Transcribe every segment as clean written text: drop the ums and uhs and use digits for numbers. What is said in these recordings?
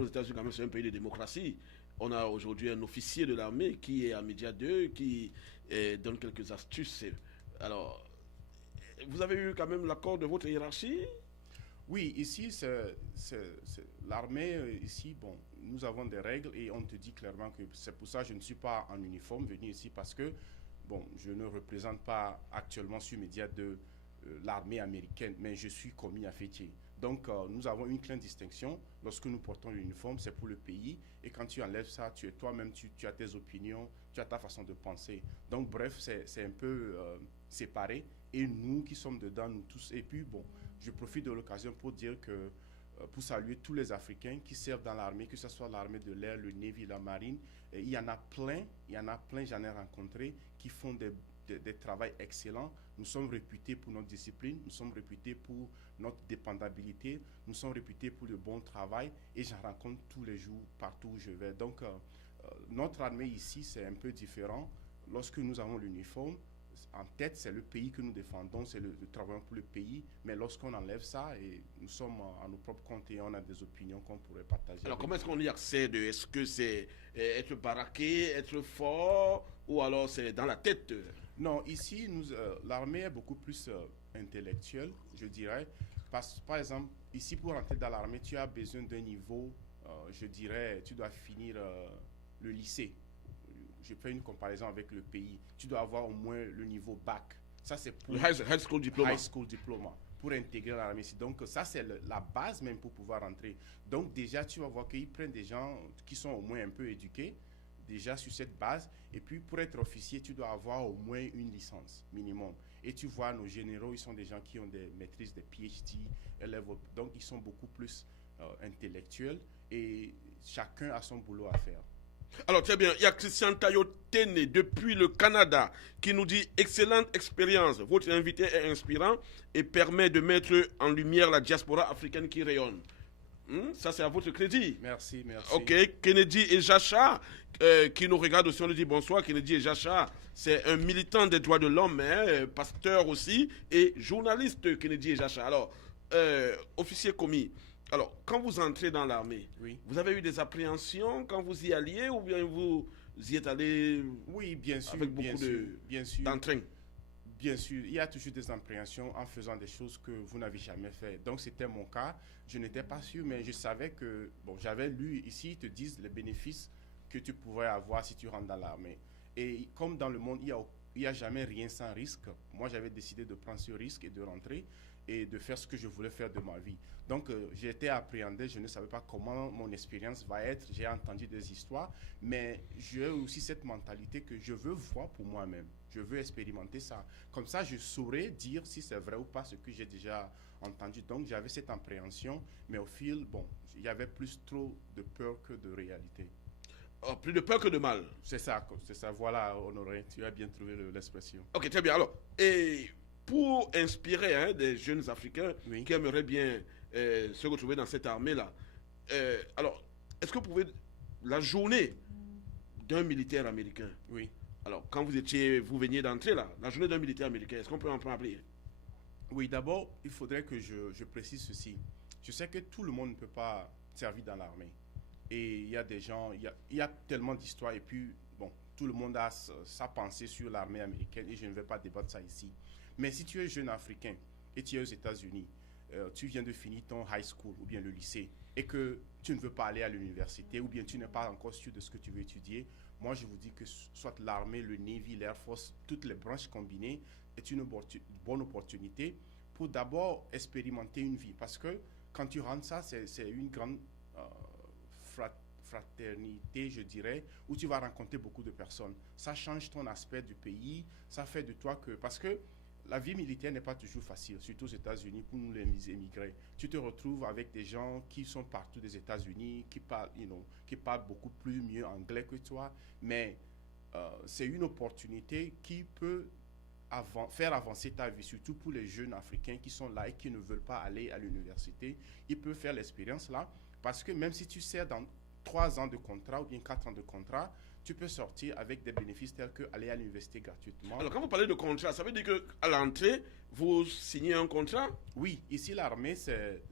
aux États-Unis, quand même, c'est un pays de démocratie. On a aujourd'hui un officier de l'armée qui est à Média 2, qui donne quelques astuces. Alors, vous avez eu quand même l'accord de votre hiérarchie? Oui, ici, l'armée, ici, bon, nous avons des règles et on te dit clairement que c'est pour ça que je ne suis pas en uniforme venu ici parce que, bon, je ne représente pas actuellement sur Média de l'armée américaine, mais je suis commis affecté. Donc, nous avons une claire distinction. Lorsque nous portons l'uniforme, c'est pour le pays. Et quand tu enlèves ça, tu es toi-même, tu as tes opinions, tu as ta façon de penser. Donc, bref, c'est un peu séparé. Et nous qui sommes dedans, nous tous. Et puis, bon, je profite de l'occasion pour dire que, pour saluer tous les Africains qui servent dans l'armée, que ce soit l'armée de l'air, le Navy, la marine. Et il y en a plein, j'en ai rencontré, qui font des travaux excellents. Nous sommes réputés pour notre discipline, nous sommes réputés pour notre dépendabilité, nous sommes réputés pour le bon travail et j'en rencontre tous les jours partout où je vais. Donc, notre armée ici, c'est un peu différent. Lorsque nous avons l'uniforme, en tête, c'est le pays que nous défendons, c'est le travail pour le pays. Mais lorsqu'on enlève ça, et nous sommes à nos propres comptes et on a des opinions qu'on pourrait partager. Alors, comment est-ce qu'on y accède? Est-ce que c'est être baraqué, être fort, ou alors c'est dans la tête? Non, ici, l'armée est beaucoup plus intellectuelle, je dirais. Par exemple, ici, pour entrer dans l'armée, tu as besoin d'un niveau, je dirais, tu dois finir le lycée. Je fais une comparaison avec le pays. Tu dois avoir au moins le niveau bac. Ça, c'est pour Le high school diploma. high school diploma pour intégrer l'armée. Donc, ça, c'est la base même pour pouvoir entrer. Donc, déjà, tu vas voir qu'ils prennent des gens qui sont au moins un peu éduqués, déjà sur cette base. Et puis, pour être officier, tu dois avoir au moins une licence minimum. Et tu vois, nos généraux, ils sont des gens qui ont des maîtrises, des PhD, level. Donc, ils sont beaucoup plus intellectuels et chacun a son boulot à faire. Alors, très bien, il y a Christian Tayotene depuis le Canada qui nous dit excellente expérience. Votre invité est inspirant et permet de mettre en lumière la diaspora africaine qui rayonne. Ça, c'est à votre crédit. Merci, merci. Ok, Kennedy et Jacha, qui nous regarde aussi, on lui dit bonsoir. Kennedy et Jacha, c'est un militant des droits de l'homme, hein, pasteur aussi, et journaliste, Kennedy et Jacha. Alors, officier commis, alors, quand vous entrez dans l'armée, Oui. vous avez eu des appréhensions quand vous y alliez ou bien vous y êtes allé Oui, bien sûr, avec beaucoup bien sûr. d'entrain? Bien sûr, il y a toujours des appréhensions en faisant des choses que vous n'avez jamais fait. Donc, c'était mon cas. Je n'étais pas sûr, mais je savais que, bon, j'avais lu ici, ils te disent les bénéfices que tu pourrais avoir si tu rentres dans l'armée. Et comme dans le monde, il y a jamais rien sans risque. Moi, j'avais décidé de prendre ce risque et de rentrer et de faire ce que je voulais faire de ma vie. Donc, j'ai été appréhendé, je ne savais pas comment mon expérience va être. J'ai entendu des histoires, mais j'ai aussi cette mentalité que je veux voir pour moi-même. Je veux expérimenter ça. Comme ça, je saurais dire si c'est vrai ou pas ce que j'ai déjà entendu. Donc, j'avais cette appréhension, mais au fil, bon, il y avait plus trop de peur que de réalité. Oh, plus de peur que de mal. C'est ça, voilà, Honoré, tu as bien trouvé l'expression. Ok, très bien. Alors, et pour inspirer des jeunes Africains Oui. qui aimeraient bien se retrouver dans cette armée-là, alors, est-ce que vous pouvez, la journée d'un militaire américain, Oui. alors, quand vous veniez d'entrer là, la journée d'un militaire américain, est-ce qu'on peut en parler? Oui, d'abord, il faudrait que je précise ceci. Je sais que tout le monde ne peut pas servir dans l'armée. Et il y a des gens, il y a tellement d'histoires. Et puis, bon, tout le monde a sa pensée sur l'armée américaine et je ne vais pas débattre ça ici. Mais si tu es jeune africain et tu es aux États-Unis, tu viens de finir ton high school ou bien le lycée et que tu ne veux pas aller à l'université ou bien tu n'es pas encore sûr de ce que tu veux étudier, moi je vous dis que soit l'armée, le Navy, l'Air Force, toutes les branches combinées est une bonne opportunité pour d'abord expérimenter une vie. Parce que quand tu rentres ça, c'est une grande fraternité, je dirais, où tu vas rencontrer beaucoup de personnes. Ça change ton aspect du pays, ça fait de toi que... Parce que la vie militaire n'est pas toujours facile, surtout aux États-Unis, pour nous les émigrés. Tu te retrouves avec des gens qui sont partout des États-Unis, qui parlent beaucoup plus mieux anglais que toi, mais c'est une opportunité qui peut faire avancer ta vie, surtout pour les jeunes Africains qui sont là et qui ne veulent pas aller à l'université. Ils peuvent faire l'expérience là, parce que même si tu sers dans 3 ans de contrat ou bien 4 ans de contrat, tu peux sortir avec des bénéfices tels que aller à l'université gratuitement. Alors, quand vous parlez de contrat, ça veut dire qu'à l'entrée, vous signez un contrat? Oui, ici l'armée, c'est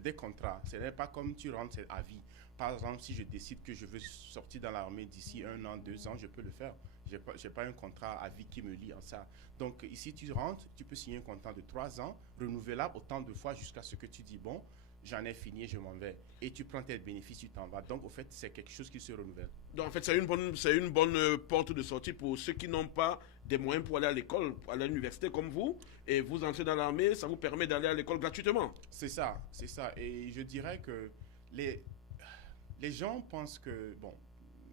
des contrats. Ce n'est pas comme tu rentres, c'est à vie. Par exemple, si je décide que je veux sortir dans l'armée d'ici 1 an, 2 ans, je peux le faire. J'ai pas un contrat à vie qui me lie en ça. Donc ici, tu rentres, tu peux signer un contrat de 3 ans, renouvelable autant de fois jusqu'à ce que tu dis, bon, j'en ai fini, je m'en vais. Et tu prends tes bénéfices, tu t'en vas. Donc, au fait, c'est quelque chose qui se renouvelle. Donc, en fait, c'est une bonne porte de sortie pour ceux qui n'ont pas des moyens pour aller à l'école, aller à l'université comme vous. Et vous entrez dans l'armée, ça vous permet d'aller à l'école gratuitement. C'est ça, c'est ça. Et je dirais que les, les gens pensent que, bon,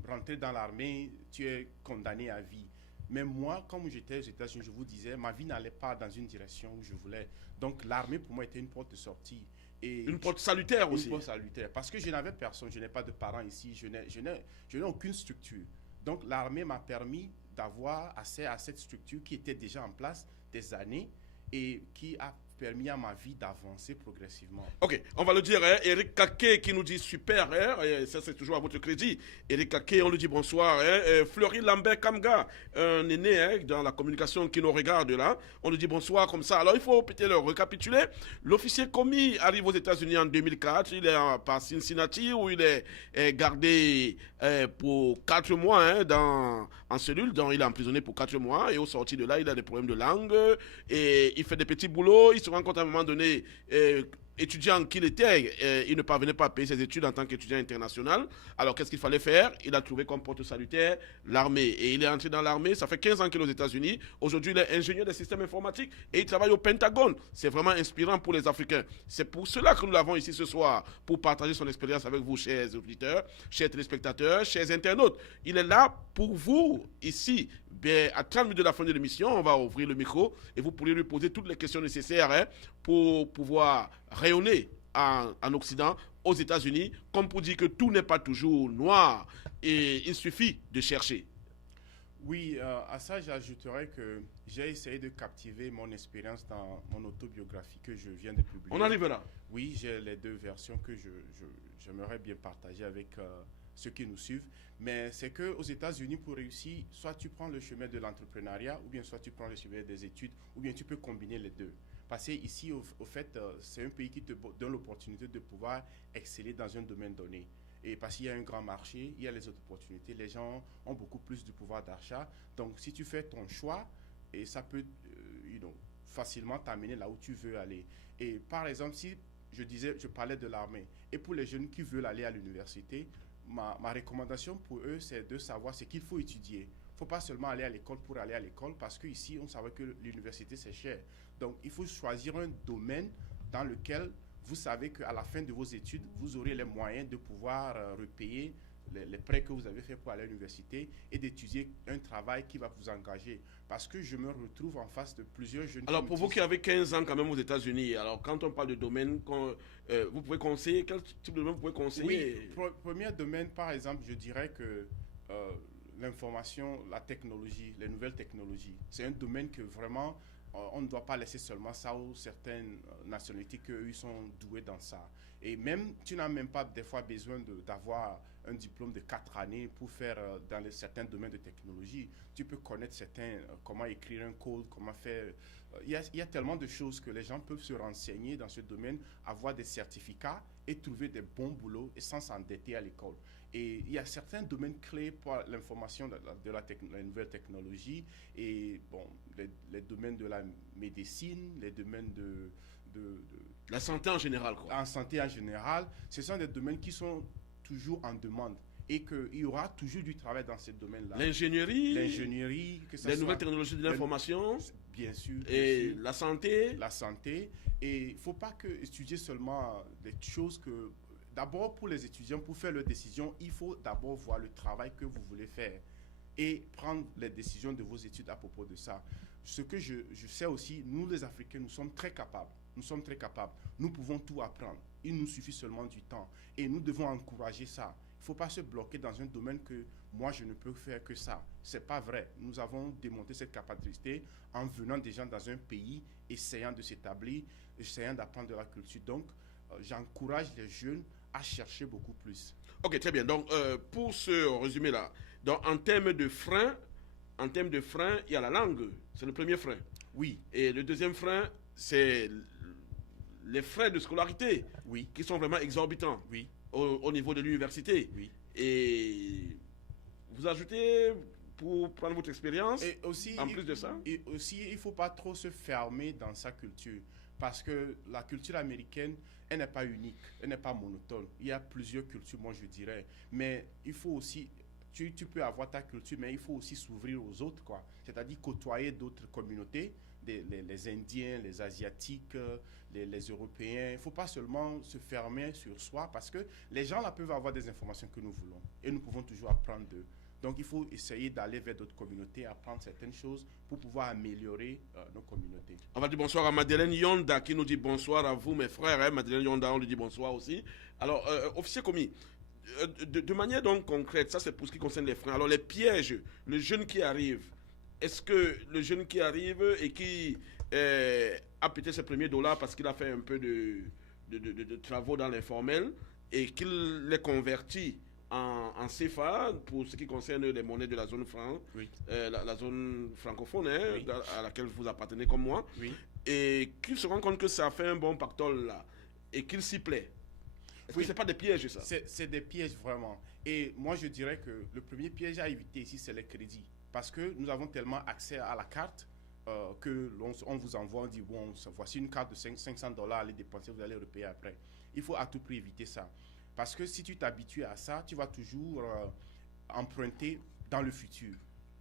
rentrer dans l'armée, tu es condamné à vie. Mais moi, comme j'étais aux États-Unis, je vous disais, ma vie n'allait pas dans une direction où je voulais. Donc, l'armée, pour moi, était une porte de sortie. Et Une porte salutaire aussi. une porte salutaire. Parce que je n'avais personne, je n'ai pas de parents ici, je n'ai aucune structure. Donc, l'armée m'a permis d'avoir accès à cette structure qui était déjà en place des années et qui a permis à ma vie d'avancer progressivement. Ok, on va le dire, hein, Eric Kaké qui nous dit super, hein, et ça c'est toujours à votre crédit. Eric Kaké, on lui dit bonsoir. Hein, Fleury Lambert Kamga, un aîné hein, dans la communication qui nous regarde là, on lui dit bonsoir comme ça. Alors il faut peut-être le récapituler. L'officier commis arrive aux États-Unis en 2004, il est par Cincinnati où il est gardé pour 4 mois hein, en cellule, donc il est emprisonné pour 4 mois et au sorti de là, il a des problèmes de langue et il fait des petits boulots, il se rend compte à un moment donné, étudiant qu'il était, il ne parvenait pas à payer ses études en tant qu'étudiant international. Alors qu'est-ce qu'il fallait faire? Il a trouvé comme porte salutaire l'armée. Et il est entré dans l'armée, ça fait 15 ans qu'il est aux États-Unis. Aujourd'hui, il est ingénieur des systèmes informatiques et il travaille au Pentagone. C'est vraiment inspirant pour les Africains. C'est pour cela que nous l'avons ici ce soir, pour partager son expérience avec vous, chers auditeurs, chers téléspectateurs, chers internautes. Il est là pour vous, ici. Bien, à 30 minutes de la fin de l'émission, on va ouvrir le micro et vous pourrez lui poser toutes les questions nécessaires hein, pour pouvoir rayonner en Occident, aux États-Unis, comme pour dire que tout n'est pas toujours noir et il suffit de chercher. Oui, à ça, j'ajouterais que j'ai essayé de captiver mon expérience dans mon autobiographie que je viens de publier. On arrive là. Oui, j'ai les deux versions que j'aimerais bien partager avec ceux qui nous suivent. Mais c'est qu'aux États-Unis, pour réussir, soit tu prends le chemin de l'entrepreneuriat, ou bien soit tu prends le chemin des études, ou bien tu peux combiner les deux. Parce que ici, au fait, c'est un pays qui te donne l'opportunité de pouvoir exceller dans un domaine donné. Et parce qu'il y a un grand marché, il y a les autres opportunités, les gens ont beaucoup plus de pouvoir d'achat. Donc, si tu fais ton choix, et ça peut facilement t'amener là où tu veux aller. Et par exemple, si je parlais de l'armée, et pour les jeunes qui veulent aller à l'université, ma recommandation pour eux, c'est de savoir ce qu'il faut étudier. Il ne faut pas seulement aller à l'école pour aller à l'école, parce qu'ici, on savait que l'université, c'est cher. Donc, il faut choisir un domaine dans lequel vous savez qu'à la fin de vos études, vous aurez les moyens de pouvoir repayer les prêts que vous avez faits pour aller à l'université et d'étudier un travail qui va vous engager. Parce que je me retrouve en face de plusieurs jeunes. Alors, pour vous qui avez 15 ans quand même aux États-Unis, alors quand on parle de domaine, vous pouvez conseiller, quel type de domaine vous pouvez conseiller? Oui, premier domaine, par exemple, je dirais que l'information, la technologie, les nouvelles technologies, c'est un domaine que vraiment, on ne doit pas laisser seulement ça aux certaines nationalités qu'eux sont doués dans ça. Et même, tu n'as même pas des fois besoin d'avoir un diplôme de 4 années pour faire dans certains domaines de technologie. Tu peux connaître comment écrire un code, comment faire... Il y a tellement de choses que les gens peuvent se renseigner dans ce domaine, avoir des certificats et trouver des bons boulots et sans s'endetter à l'école. Et il y a certains domaines clés pour l'information de la nouvelle technologie et bon, les domaines de la médecine, les domaines de la santé en général, quoi. En santé en général, ce sont des domaines qui sont toujours en demande et qu'il y aura toujours du travail dans ces domaines-là. L'ingénierie, que ça les soit nouvelles technologies de l'information, bien sûr. Et la santé. La santé. Et il ne faut pas étudier seulement des choses que... D'abord, pour les étudiants, pour faire leurs décisions, il faut d'abord voir le travail que vous voulez faire et prendre les décisions de vos études à propos de ça. Ce que je sais aussi, nous les Africains, nous sommes très capables. Nous sommes très capables. Nous pouvons tout apprendre. Il nous suffit seulement du temps. Et nous devons encourager ça. Il ne faut pas se bloquer dans un domaine que moi, je ne peux faire que ça. Ce n'est pas vrai. Nous avons démontré cette capacité en venant déjà dans un pays, essayant de s'établir, essayant d'apprendre de la culture. Donc, j'encourage les jeunes à chercher beaucoup plus. Ok, très bien. Donc, pour ce résumé-là, en termes de frein, il y a la langue. C'est le premier frein. Oui. Et le deuxième frein, c'est les frais de scolarité. Oui. Qui sont vraiment exorbitants. Oui. au niveau de l'université. Oui. Et vous ajoutez, pour prendre votre expérience, Et aussi, en plus de ça? Et aussi, il ne faut pas trop se fermer dans sa culture. Parce que la culture américaine, elle n'est pas unique, elle n'est pas monotone. Il y a plusieurs cultures, moi je dirais. Mais il faut aussi, tu peux avoir ta culture, mais il faut aussi s'ouvrir aux autres, quoi. C'est-à-dire côtoyer d'autres communautés, les Indiens, les Asiatiques, les Européens. Il ne faut pas seulement se fermer sur soi, parce que les gens là peuvent avoir des informations que nous voulons. Et nous pouvons toujours apprendre d'eux. Donc, il faut essayer d'aller vers d'autres communautés, apprendre certaines choses pour pouvoir améliorer nos communautés. On va dire bonsoir à Madeleine Yonda qui nous dit bonsoir à vous, mes frères. Hein. Madeleine Yonda, on lui dit bonsoir aussi. Alors, officier commis, de manière donc concrète, ça c'est pour ce qui concerne les freins. Alors, les pièges, le jeune qui arrive, est-ce que le jeune qui arrive et qui a peut-être ses premiers dollars parce qu'il a fait un peu de travaux dans l'informel et qu'il les convertit en CFA pour ce qui concerne les monnaies de la zone franc, Oui. La zone francophone hein, Oui. à laquelle vous appartenez comme moi, Oui. et qu'il se rend compte que ça fait un bon pactole là et qu'il s'y plaît. Est-ce Oui. que c'est pas des pièges ça? C'est des pièges vraiment. Et moi, je dirais que le premier piège à éviter ici, c'est les crédits. Parce que nous avons tellement accès à la carte que on vous envoie, on dit, bon, voici une carte de $500, allez dépenser, vous allez repayer après. Il faut à tout prix éviter ça. Parce que si tu t'habitues à ça, tu vas toujours emprunter dans le futur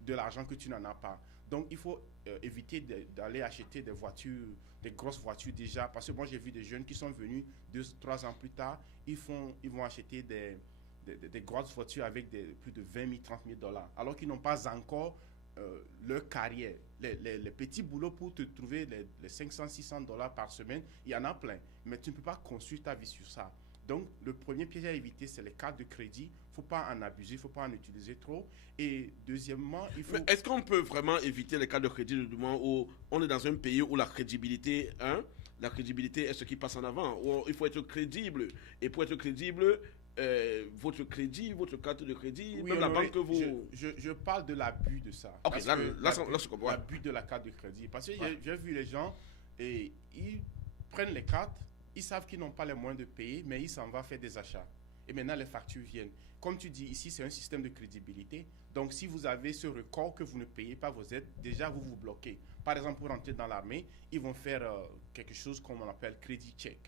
de l'argent que tu n'en as pas. Donc, il faut éviter d'aller acheter des voitures, des grosses voitures déjà. Parce que moi, j'ai vu des jeunes qui sont venus 2-3 ans plus tard, ils vont acheter des grosses voitures avec plus de 20 000, 30 000 dollars. Alors qu'ils n'ont pas encore leur carrière. Les petits boulots pour te trouver les 500, 600 dollars par semaine, il y en a plein. Mais tu ne peux pas construire ta vie sur ça. Donc, le premier piège à éviter, c'est les cartes de crédit. Il ne faut pas en abuser, il ne faut pas en utiliser trop. Et deuxièmement, il faut... Mais est-ce qu'on peut vraiment éviter les cartes de crédit du moment où on est dans un pays où la crédibilité est ce qui passe en avant, où il faut être crédible. Et pour être crédible, votre crédit, votre carte de crédit, Oui, même la banque que vous... Je parle de l'abus de ça. Ok, là, je comprends. L'abus de la carte de crédit. Parce que j'ai vu les gens, et ils prennent les cartes, ils savent qu'ils n'ont pas les moyens de payer, mais ils s'en vont faire des achats. Et maintenant, les factures viennent. Comme tu dis, ici, c'est un système de crédibilité. Donc, si vous avez ce record que vous ne payez pas vos aides, déjà, vous vous bloquez. Par exemple, pour rentrer dans l'armée, ils vont faire quelque chose qu'on appelle crédit check.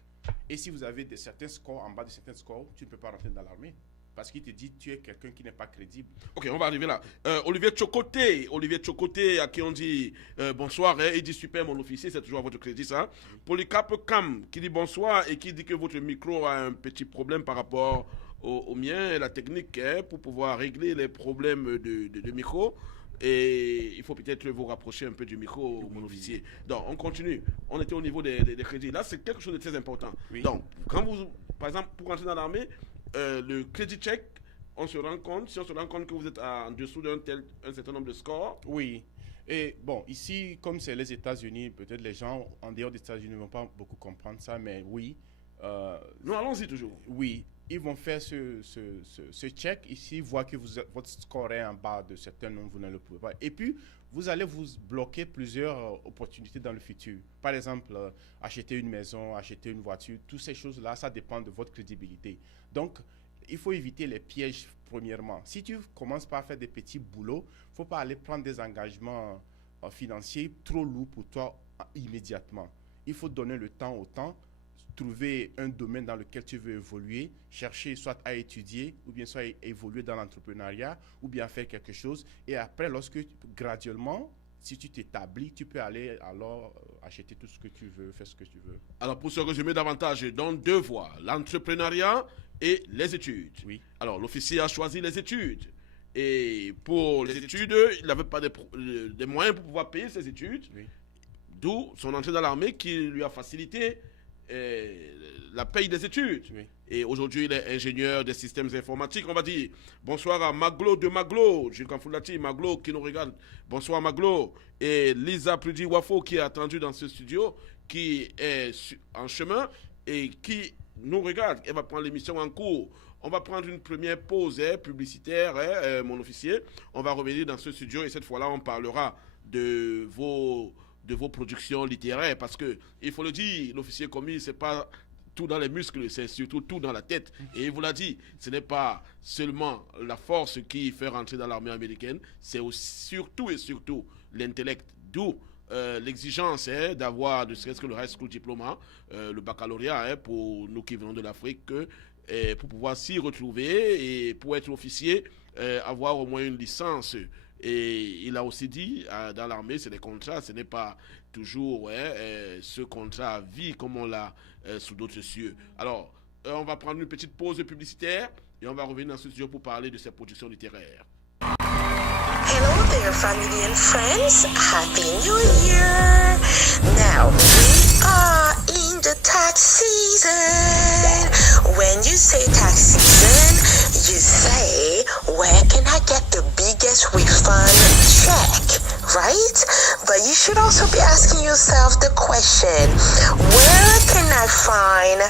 Et si vous avez certains scores, en bas de certains scores, tu ne peux pas rentrer dans l'armée. Parce qu'il te dit tu es quelqu'un qui n'est pas crédible. Ok, on va arriver là. Olivier Tchokoté, à qui on dit bonsoir, hein, il dit super mon officier, c'est toujours à votre crédit ça. Polycarpe Cam qui dit bonsoir et qui dit que votre micro a un petit problème par rapport au mien et la technique hein, pour pouvoir régler les problèmes de micro. Et il faut peut-être vous rapprocher un peu du micro, mon officier. Donc, on continue. On était au niveau des crédits. Là, c'est quelque chose de très important. Oui. Donc, quand vous, par exemple, pour entrer dans l'armée, le crédit check, si on se rend compte que vous êtes en dessous d'un certain nombre de scores. Oui. Et bon, ici, comme c'est les États-Unis, peut-être les gens en dehors des États-Unis ne vont pas beaucoup comprendre ça, mais oui. Nous allons-y toujours. Oui, ils vont faire ce check ici, voient que votre score est en bas de certains nombres, vous ne le pouvez pas. Et puis, vous allez vous bloquer plusieurs opportunités dans le futur. Par exemple, acheter une maison, acheter une voiture, toutes ces choses-là, ça dépend de votre crédibilité. Donc, il faut éviter les pièges premièrement. Si tu commences par faire des petits boulots, il ne faut pas aller prendre des engagements financiers trop lourds pour toi immédiatement. Il faut donner le temps au temps, trouver un domaine dans lequel tu veux évoluer, chercher soit à étudier, ou bien soit à évoluer dans l'entrepreneuriat, ou bien faire quelque chose. Et après, lorsque graduellement, si tu t'établis, tu peux aller alors acheter tout ce que tu veux, faire ce que tu veux. Alors, pour se résumer davantage, dans deux voies, l'entrepreneuriat et les études. Oui. Alors, l'officier a choisi les études. Et pour les études, il n'avait pas des moyens pour pouvoir payer ses études. Oui. D'où son entrée dans l'armée qui lui a facilité la paye des études. Oui. Et aujourd'hui, il est ingénieur des systèmes informatiques. On va dire bonsoir à Maglo de Maglo, Gilles Kanfoulati, Maglo qui nous regarde. Bonsoir Maglo. Et Lisa Prudi Wafo qui est attendue dans ce studio, qui est en chemin et qui nous regarde. Elle va prendre l'émission en cours. On va prendre une première pause publicitaire, mon officier. On va revenir dans ce studio et cette fois-là, on parlera de vos productions littéraires parce que, il faut le dire, l'officier commis, c'est pas tout dans les muscles, c'est surtout tout dans la tête. Et il vous l'a dit, ce n'est pas seulement la force qui fait rentrer dans l'armée américaine, c'est surtout et surtout l'intellect. D'où l'exigence d'avoir ne serait-ce que le high school diploma, le baccalauréat pour nous qui venons de l'Afrique, pour pouvoir s'y retrouver et pour être officier, avoir au moins une licence. Et il a aussi dit, dans l'armée, c'est des contrats, ce n'est pas toujours ce contrat à vie comme on l'a sous d'autres cieux. Alors, on va prendre une petite pause publicitaire et on va revenir dans ce studio pour parler de ses productions littéraires. Hello there, family and friends. Happy New Year. Now, we are in the tax season. When you say tax season, you say, where can I get the biggest refund check, right? But you should also be asking yourself the question, where can I find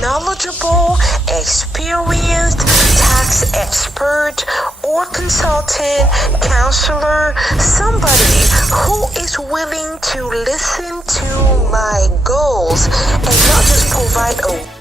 knowledgeable, experienced tax expert or consultant, counselor, somebody who is willing to listen to my goals and not just provide a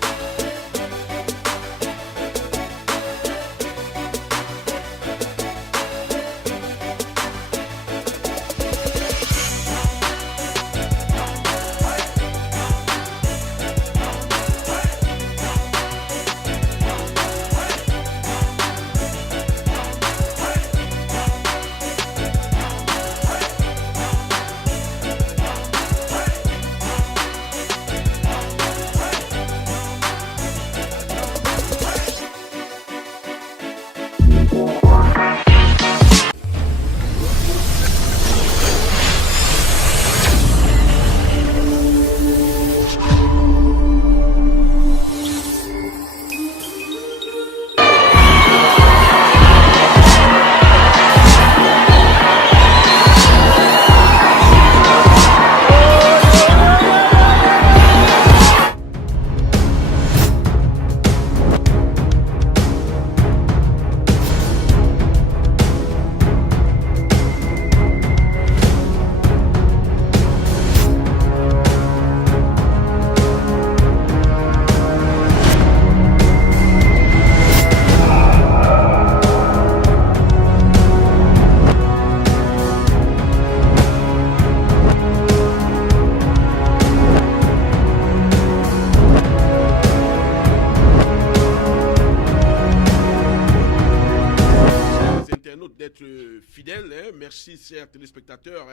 Merci, chers téléspectateurs,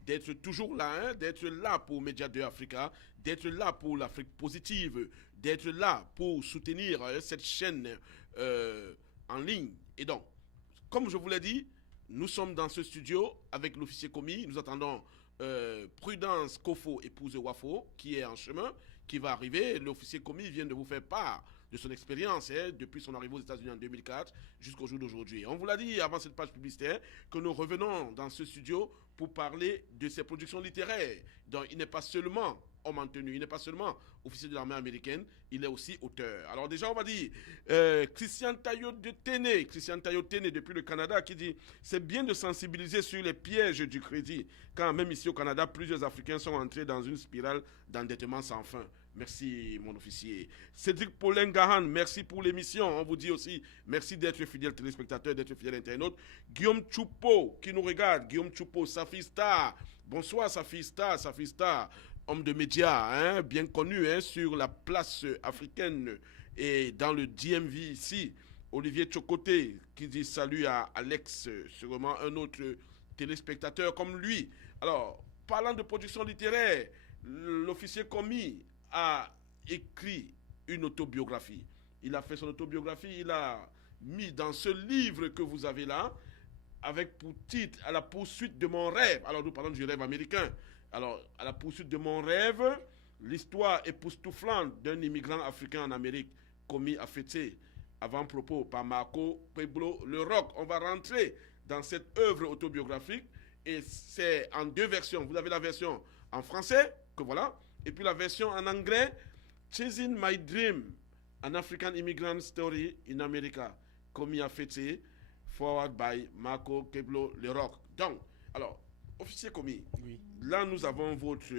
d'être toujours là, d'être là pour Média 2 Africa, d'être là pour l'Afrique positive, d'être là pour soutenir cette chaîne en ligne. Et donc, comme je vous l'ai dit, nous sommes dans ce studio avec l'officier commis. Nous attendons Prudence Kofo, épouse Wafo, qui est en chemin, qui va arriver. L'officier commis vient de vous faire part de son expérience depuis son arrivée aux États-Unis en 2004 jusqu'au jour d'aujourd'hui. On vous l'a dit avant cette page publicitaire que nous revenons dans ce studio pour parler de ses productions littéraires. Donc il n'est pas seulement homme en tenue, il n'est pas seulement officier de l'armée américaine, il est aussi auteur. Alors déjà on va dire Christian Taillot Téné depuis le Canada qui dit c'est bien de sensibiliser sur les pièges du crédit quand même ici au Canada plusieurs Africains sont entrés dans une spirale d'endettement sans fin. Merci, mon officier. Cédric Paulin Gahan, merci pour l'émission. On vous dit aussi merci d'être fidèle téléspectateur, d'être fidèle internaute. Guillaume Choupo, qui nous regarde. Guillaume Choupo, Safi Star. Bonsoir, Safi Star, homme de médias, bien connu sur la place africaine et dans le DMV ici. Olivier Chocoté, qui dit salut à Alex, sûrement un autre téléspectateur comme lui. Alors, parlant de production littéraire, l'officier commis a écrit une autobiographie. Il a fait son autobiographie, il a mis dans ce livre que vous avez là, avec pour titre « À la poursuite de mon rêve ». Alors nous parlons du rêve américain. Alors, à la poursuite de mon rêve, l'histoire époustouflante d'un immigrant africain en Amérique commis à fêter, avant-propos par Marco Pablo Le Roc. On va rentrer dans cette œuvre autobiographique et c'est en deux versions. Vous avez la version en français, que voilà, et puis la version en anglais, Chasing My Dream, An African Immigrant Story in America, commis à fêter, forward by Marco Pablo Le Roc. Donc, alors, officier commis, oui. Là nous avons votre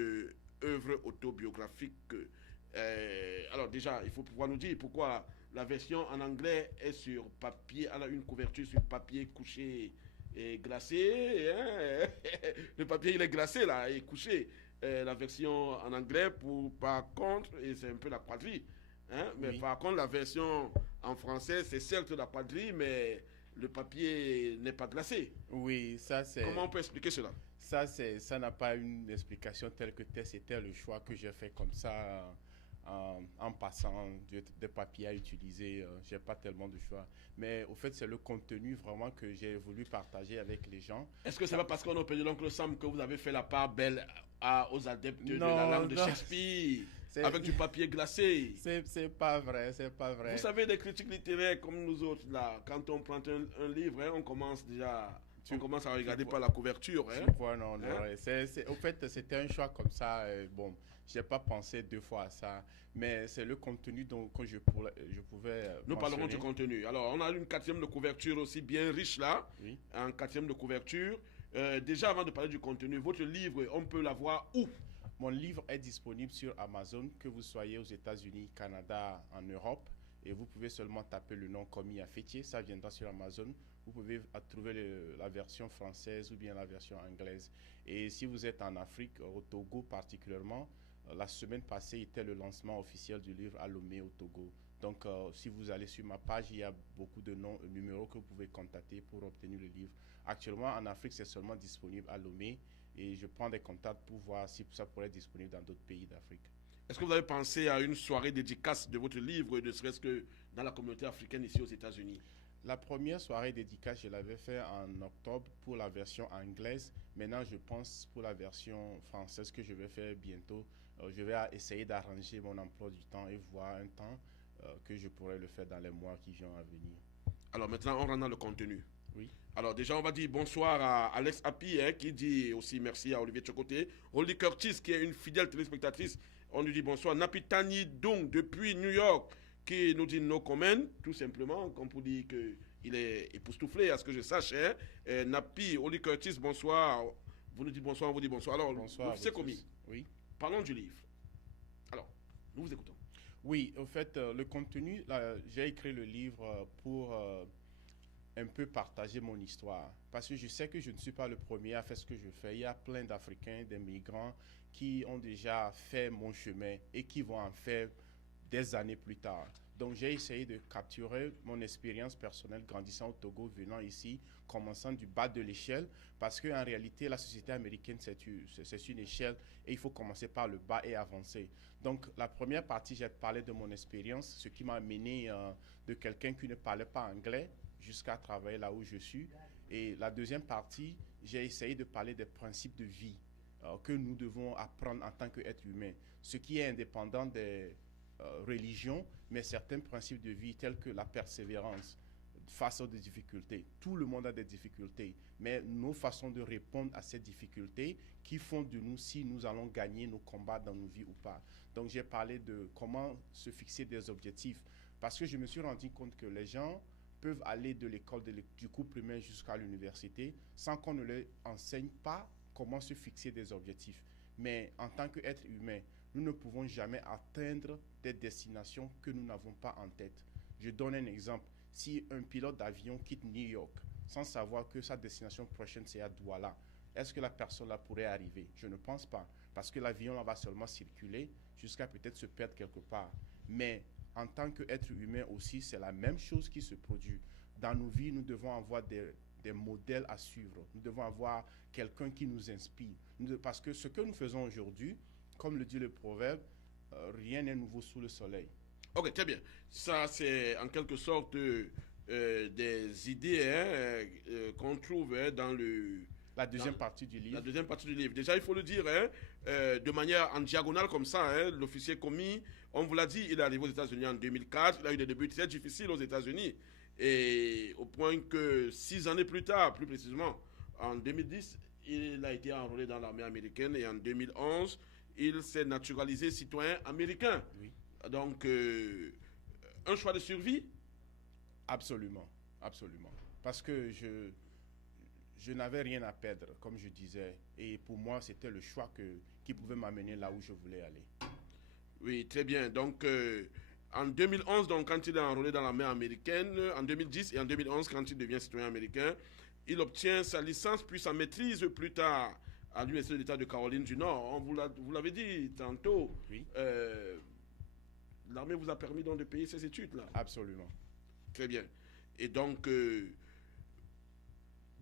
œuvre autobiographique Alors déjà, il faut pouvoir nous dire pourquoi la version en anglais est sur papier, elle a une couverture sur papier couché et glacé. Hein. Le papier, il est glacé là, et couché. La version en anglais, par contre, et c'est un peu la quadrille. Hein, mais Oui. par contre, la version en français, c'est certes la quadrille, mais le papier n'est pas glacé. Oui, Comment on peut expliquer cela? ça n'a pas une explication telle que telle. C'était le choix que j'ai fait comme ça en passant de papier à utiliser. J'ai pas tellement de choix. Mais au fait, c'est le contenu vraiment que j'ai voulu partager avec les gens. Est-ce que c'est pas parce qu'on a opéré l'oncle Sam que vous avez fait la part belle aux adeptes de la Non, langue de non. Shakespeare C'est- avec du papier glacé? C'est pas vrai, c'est pas vrai. Vous savez, des critiques littéraires comme nous autres, là, quand on prend un livre, hein, on commence déjà, on commence à regarder vois. par la couverture. Hein. Tu vois, non, non, Hein? ouais. Au fait, c'était un choix comme ça. Bon, j'ai pas pensé deux fois à ça, mais c'est le contenu que je pouvais Nous parlerons mentionner. du contenu. Alors, on a une quatrième de couverture aussi bien riche là, Oui. un quatrième de couverture. Déjà, avant de parler du contenu, votre livre, on peut l'avoir où? Mon livre est disponible sur Amazon, que vous soyez aux États-Unis, Canada, en Europe. Et vous pouvez seulement taper le nom Komi Afetier, ça viendra sur Amazon. Vous pouvez trouver la version française ou bien la version anglaise. Et si vous êtes en Afrique, au Togo particulièrement, la semaine passée était le lancement officiel du livre à Lomé au Togo. Donc, si vous allez sur ma page, il y a beaucoup de numéros que vous pouvez contacter pour obtenir le livre. Actuellement, en Afrique, c'est seulement disponible à Lomé et je prends des contacts pour voir si ça pourrait être disponible dans d'autres pays d'Afrique. Est-ce que vous avez pensé à une soirée dédicace de votre livre, ne serait-ce que dans la communauté africaine ici aux États-Unis? La première soirée dédicace, je l'avais fait en octobre pour la version anglaise. Maintenant, je pense pour la version française que je vais faire bientôt. Je vais essayer d'arranger mon emploi du temps et voir un temps que je pourrais le faire dans les mois qui viennent à venir. Alors maintenant, on rentre dans le contenu. Oui. Alors déjà, on va dire bonsoir à Alex Happy, hein, qui dit aussi merci à Olivier Tchokoté. Holly Curtis, qui est une fidèle téléspectatrice, on lui dit bonsoir. Napitani Dung, depuis New York, qui nous dit no comment, tout simplement, comme pour dire qu'il est époustouflé, à ce que je sache. Hein. Napi, Holly Curtis, bonsoir. Vous nous dites bonsoir, on vous dit bonsoir. Alors, Bonsoir. l'officier commis, Oui. parlons du livre. Alors, nous vous écoutons. Oui, au fait, le contenu, j'ai écrit le livre pour un peu partager mon histoire. Parce que je sais que je ne suis pas le premier à faire ce que je fais. Il y a plein d'Africains, des migrants qui ont déjà fait mon chemin et qui vont en faire des années plus tard. Donc j'ai essayé de capturer mon expérience personnelle grandissant au Togo, venant ici, commençant du bas de l'échelle, parce qu'en réalité, la société américaine, c'est une échelle et il faut commencer par le bas et avancer. Donc la première partie, j'ai parlé de mon expérience, ce qui m'a amené de quelqu'un qui ne parlait pas anglais jusqu'à travailler là où je suis. Et la deuxième partie, j'ai essayé de parler des principes de vie que nous devons apprendre en tant qu'être humain, ce qui est indépendant des religions, mais certains principes de vie tels que la persévérance face aux difficultés. Tout le monde a des difficultés, mais nos façons de répondre à ces difficultés qui font de nous si nous allons gagner nos combats dans nos vies ou pas. Donc j'ai parlé de comment se fixer des objectifs, parce que je me suis rendu compte que les gens peuvent aller de l'école du cours primaire jusqu'à l'université sans qu'on ne leur enseigne pas comment se fixer des objectifs. Mais en tant qu'être humain, nous ne pouvons jamais atteindre des destinations que nous n'avons pas en tête. Je donne un exemple. Si un pilote d'avion quitte New York sans savoir que sa destination prochaine c'est à Douala, est-ce que la personne là pourrait arriver? Je ne pense pas, parce que l'avion là va seulement circuler jusqu'à peut-être se perdre quelque part. Mais en tant qu'être humain aussi, c'est la même chose qui se produit. Dans nos vies, nous devons avoir des modèles à suivre. Nous devons avoir quelqu'un qui nous inspire. Parce que ce que nous faisons aujourd'hui, comme le dit le proverbe, rien n'est nouveau sous le soleil. Ok, très bien. Ça, c'est en quelque sorte des idées hein, qu'on trouve hein, dans la deuxième partie du livre. La deuxième partie du livre. Déjà, il faut le dire, hein, de manière en diagonale comme ça, hein, l'officier commis, on vous l'a dit, il est arrivé aux États-Unis en 2004, il a eu des débuts très difficiles aux États-Unis. Et au point que 6 années plus tard, plus précisément, en 2010, il a été enrôlé dans l'armée américaine et en 2011, il s'est naturalisé citoyen américain. Oui. Donc, un choix de survie? Absolument, absolument. Parce que je n'avais rien à perdre, comme je disais. Et pour moi, c'était le choix qui pouvait m'amener là où je voulais aller. Oui, très bien. Donc, en 2011, donc, quand il est enrôlé dans l'armée américaine, en 2010 et en 2011, quand il devient citoyen américain, il obtient sa licence puis sa maîtrise plus tard à l'Université de l'État de Caroline du Nord. Vous l'avez dit tantôt, Oui, l'armée vous a permis donc de payer ces études-là. absolument. Très bien. Et donc,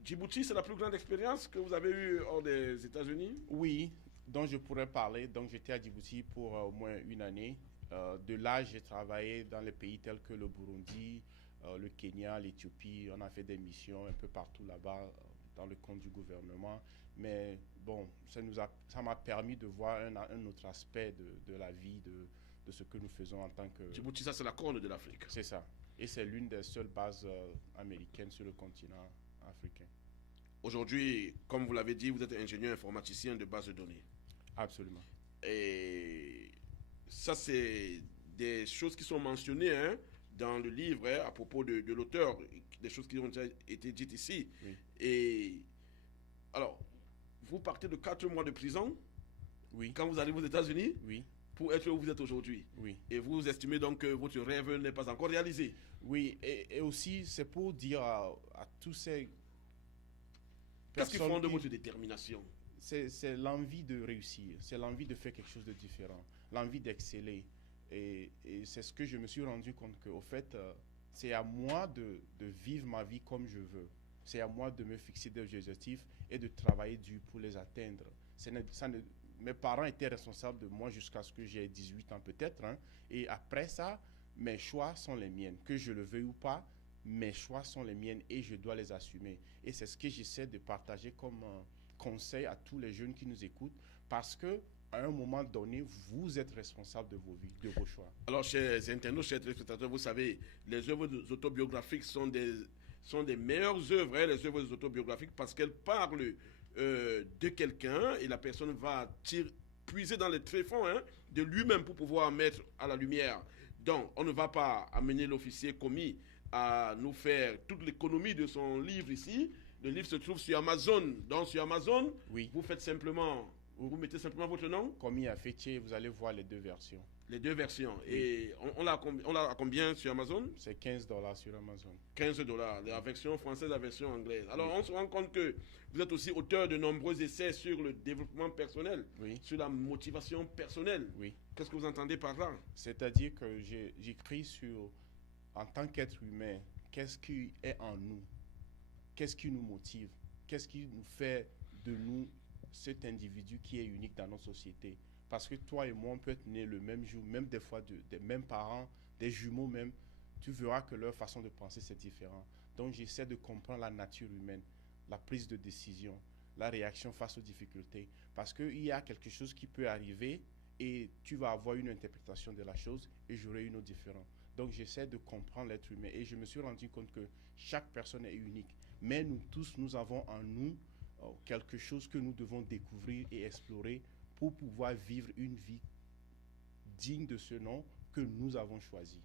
Djibouti, c'est la plus grande expérience que vous avez eue hors des États-Unis? Oui, dont je pourrais parler. Donc, j'étais à Djibouti pour au moins une année. De là, j'ai travaillé dans les pays tels que le Burundi, le Kenya, l'Éthiopie. On a fait des missions un peu partout là-bas, dans le compte du gouvernement. Mais bon, ça m'a permis de voir un autre aspect de la vie, de ce que nous faisons en tant que... Djibouti, ça, c'est la corne de l'Afrique. C'est ça. Et c'est l'une des seules bases américaines sur le continent africain. Aujourd'hui, comme vous l'avez dit, vous êtes ingénieur informaticien de base de données. Absolument. Et ça, c'est des choses qui sont mentionnées hein, dans le livre hein, à propos de l'auteur, des choses qui ont déjà été dites ici. Oui. Et alors, vous partez de 4 mois de prison Oui. quand vous arrivez aux États-Unis Oui. pour être où vous êtes aujourd'hui. Oui. Et vous estimez donc que votre rêve n'est pas encore réalisé. Oui. Et aussi, c'est pour dire à tous ces Qu'est-ce qui fonde qui- votre détermination? c'est l'envie de réussir, c'est l'envie de faire quelque chose de différent, l'envie d'exceller. Et c'est ce que je me suis rendu compte qu'au fait, c'est à moi de vivre ma vie comme je veux. C'est à moi de me fixer des objectifs et de travailler dur pour les atteindre. Mes parents étaient responsables de moi jusqu'à ce que j'ai 18 ans peut-être. Hein, et après ça, mes choix sont les miennes. Que je le veuille ou pas, mes choix sont les miennes et je dois les assumer. Et c'est ce que j'essaie de partager comme conseil à tous les jeunes qui nous écoutent parce que à un moment donné, vous êtes responsable de vos vies, de vos choix. Alors, chers internautes, chers téléspectateurs, vous savez, les œuvres autobiographiques sont des meilleures œuvres, hein, les œuvres autobiographiques, parce qu'elles parlent de quelqu'un et la personne va puiser dans les tréfonds hein, de lui-même pour pouvoir mettre à la lumière. Donc, on ne va pas amener l'officier commis à nous faire toute l'économie de son livre ici. Le livre se trouve sur Amazon. Donc, sur Amazon, Oui. vous mettez simplement votre nom, Commis à Fetché, vous allez voir les deux versions. les deux versions. Et on l'a à combien sur Amazon? C'est $15 sur Amazon. $15, la version française, la version anglaise. Alors, on se rend compte que vous êtes aussi auteur de nombreux essais sur le développement personnel, Oui. sur la motivation personnelle. Oui. Qu'est-ce que vous entendez par là? C'est-à-dire que j'écris sur, en tant qu'être humain, qu'est-ce qui est en nous? Qu'est-ce qui nous motive? Qu'est-ce qui nous fait de nous cet individu qui est unique dans notre société? Parce que toi et moi, on peut être nés le même jour, même des fois des mêmes parents, des jumeaux même. Tu verras que leur façon de penser, c'est différent. Donc, j'essaie de comprendre la nature humaine, la prise de décision, la réaction face aux difficultés. Parce qu'il y a quelque chose qui peut arriver et tu vas avoir une interprétation de la chose et j'aurai une autre différente. Donc, j'essaie de comprendre l'être humain et je me suis rendu compte que chaque personne est unique. Mais nous tous, nous avons en nous quelque chose que nous devons découvrir et explorer pour pouvoir vivre une vie digne de ce nom que nous avons choisi.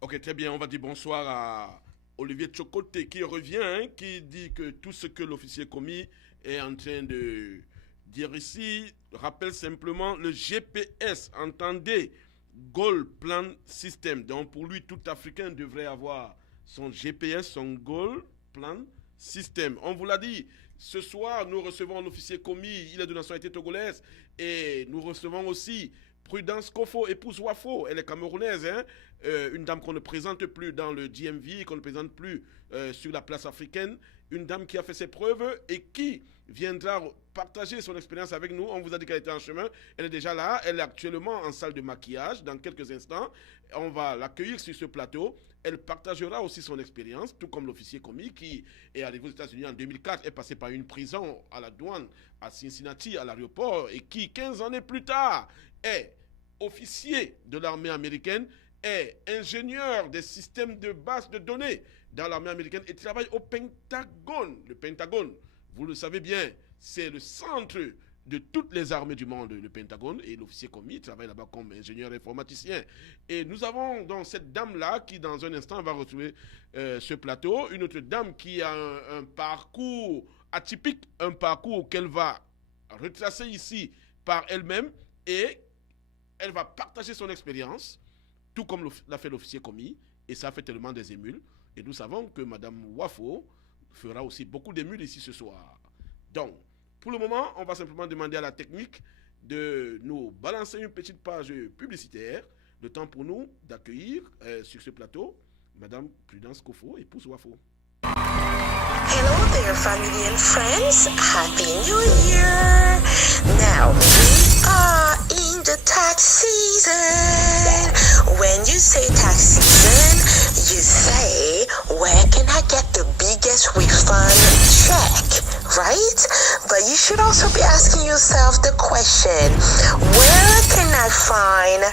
Ok, très bien. On va dire bonsoir à Olivier Tchokote qui revient, hein, qui dit que tout ce que l'officier commis est en train de dire ici rappelle simplement le GPS. Entendez, Goal Plan System. Donc pour lui, tout Africain devrait avoir son GPS, son Goal Plan System. On vous l'a dit, ce soir, nous recevons un officier commis, il est de nationalité togolaise, et nous recevons aussi Prudence Kofo, épouse Wafo, elle est camerounaise, hein, une dame qu'on ne présente plus dans le DMV, qu'on ne présente plus sur la place africaine, une dame qui a fait ses preuves et qui viendra partager son expérience avec nous. On vous a dit qu'elle était en chemin, elle est déjà là, elle est actuellement en salle de maquillage. Dans quelques instants, on va l'accueillir sur ce plateau. Elle partagera aussi son expérience, tout comme l'officier commis qui est arrivé aux États-Unis en 2004, est passé par une prison à la douane à Cincinnati, à l'aéroport, et qui, 15 années plus tard, est officier de l'armée américaine, est ingénieur des systèmes de base de données dans l'armée américaine et travaille au Pentagone. Le Pentagone, vous le savez bien, c'est le centre de toutes les armées du monde, le Pentagone, et l'officier commis travaille là-bas comme ingénieur informaticien. Et nous avons donc cette dame-là qui, dans un instant, va retrouver ce plateau, une autre dame qui a un parcours atypique, un parcours qu'elle va retracer ici par elle-même, et elle va partager son expérience, tout comme l'a fait l'officier commis, et ça fait tellement des émules. Et nous savons que Mme Wafo fera aussi beaucoup d'émules ici ce soir. Donc, pour le moment, on va simplement demander à la technique de nous balancer une petite page publicitaire. Le temps pour nous d'accueillir sur ce plateau Mme Prudence Kofo, épouse Wafo. Hello there, family and friends. Happy New Year. Now, we are in the tax season. When you say tax season, you say, where can I get the biggest refund check, right? But you should also be asking yourself the question, where can I find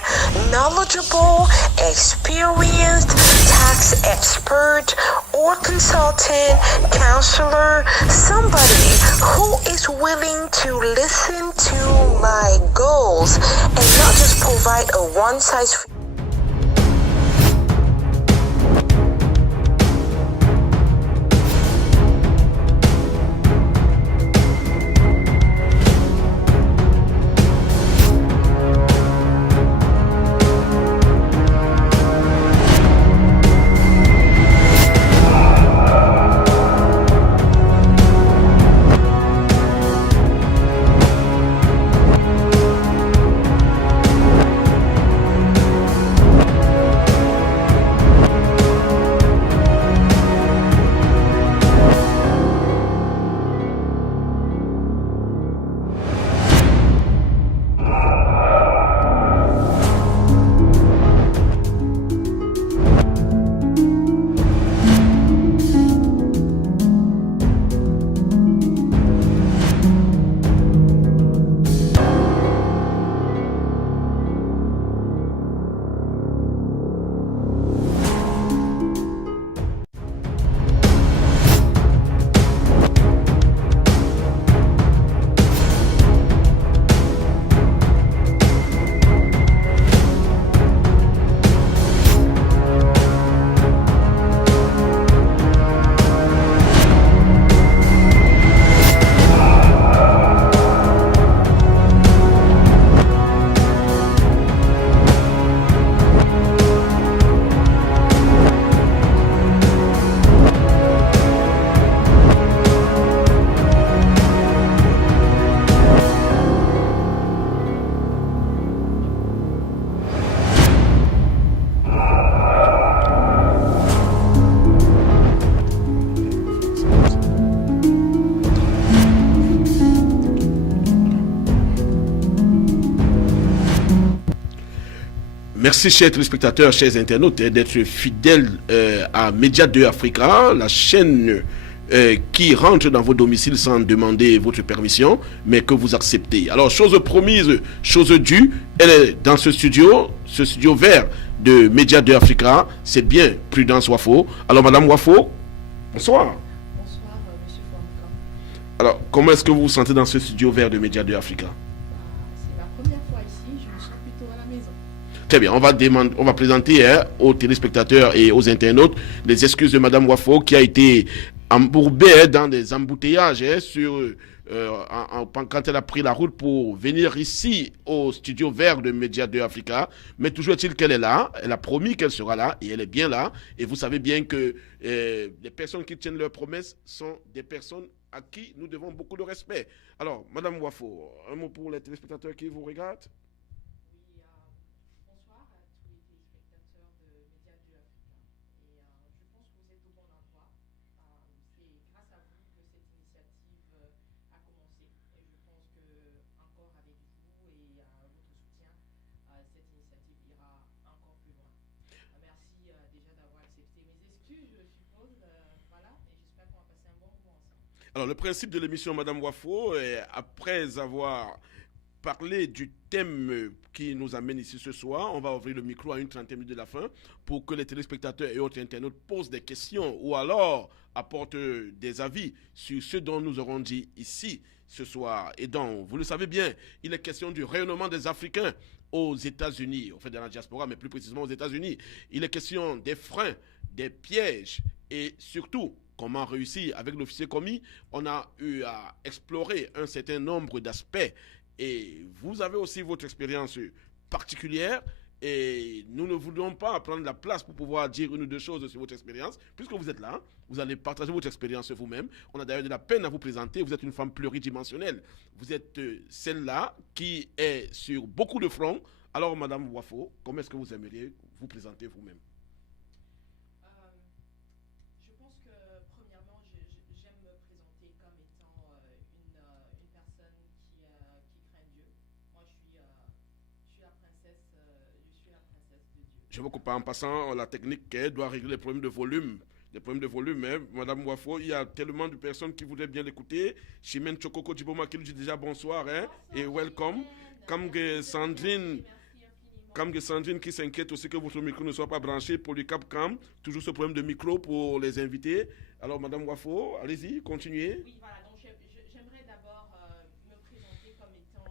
knowledgeable, experienced tax expert or consultant, counselor, somebody who is willing to listen to my goals and not just provide a one-size Merci, chers téléspectateurs, chers internautes, d'être fidèles à Média 2 Africa, la chaîne qui rentre dans vos domiciles sans demander votre permission, mais que vous acceptez. Alors, chose promise, chose due, elle est dans ce studio vert de Média 2 Africa. C'est bien Prudence Wafo. Alors, Madame Wafo, bonsoir. Bonsoir, Monsieur Fouamka. Alors, comment est-ce que vous vous sentez dans ce studio vert de Média 2 Africa? C'est ma première fois ici, je me sens plutôt à la maison. Très bien, on va présenter aux téléspectateurs et aux internautes les excuses de Madame Wafo qui a été embourbée dans des embouteillages quand elle a pris la route pour venir ici au studio vert de Média 2 Africa. Mais toujours est-il qu'elle est là, elle a promis qu'elle sera là et elle est bien là. Et vous savez bien que les personnes qui tiennent leurs promesses sont des personnes à qui nous devons beaucoup de respect. Alors, Madame Wafo, un mot pour les téléspectateurs qui vous regardent? Bonsoir à tous les téléspectateurs de Média 2 Africa. Et je pense que vous êtes au bon endroit. C'est grâce à vous que cette initiative a commencé. Et je pense que encore avec vous et votre soutien, cette initiative ira encore plus loin. Merci déjà d'avoir accepté mes excuses, je suppose. Voilà, et j'espère qu'on va passer un bon moment ensemble. Alors, le principe de l'émission, Madame Wafo, après avoir parlé du thème qui nous amène ici ce soir, on va ouvrir le micro à une trentaine de minutes de la fin pour que les téléspectateurs et autres internautes posent des questions ou alors apportent des avis sur ce dont nous aurons dit ici ce soir. Et donc, vous le savez bien, il est question du rayonnement des Africains aux États-Unis, au fait de la diaspora, mais plus précisément aux États-Unis. Il est question des freins, des pièges et surtout comment réussir. Avec l'officier commis, on a eu à explorer un certain nombre d'aspects et vous avez aussi votre expérience particulière. Et nous ne voulons pas prendre la place pour pouvoir dire une ou deux choses sur votre expérience. Puisque vous êtes là, vous allez partager votre expérience vous-même. On a d'ailleurs de la peine à vous présenter. Vous êtes une femme pluridimensionnelle. Vous êtes celle-là qui est sur beaucoup de fronts. Alors, Madame Wafo, comment est-ce que vous aimeriez vous présenter vous-même? Je pense que, premièrement, j'aime me présenter comme étant une personne qui craint Dieu. Moi, je suis la princesse de Dieu. Je vous coupe en passant, la technique doit régler les problèmes de volume. Les problèmes de volume, hein. Madame Wafo, il y a tellement de personnes qui voudraient bien l'écouter. Chimène Chokoko Djiboma qui nous dit déjà bonsoir, hein, et welcome. Comme Sandrine. Comme Sandrine qui s'inquiète aussi que votre micro ne soit pas branché pour le Capcom, toujours ce problème de micro pour les invités. Alors, Madame Wafo, allez-y, continuez. Oui, voilà, donc j'aimerais d'abord me présenter comme étant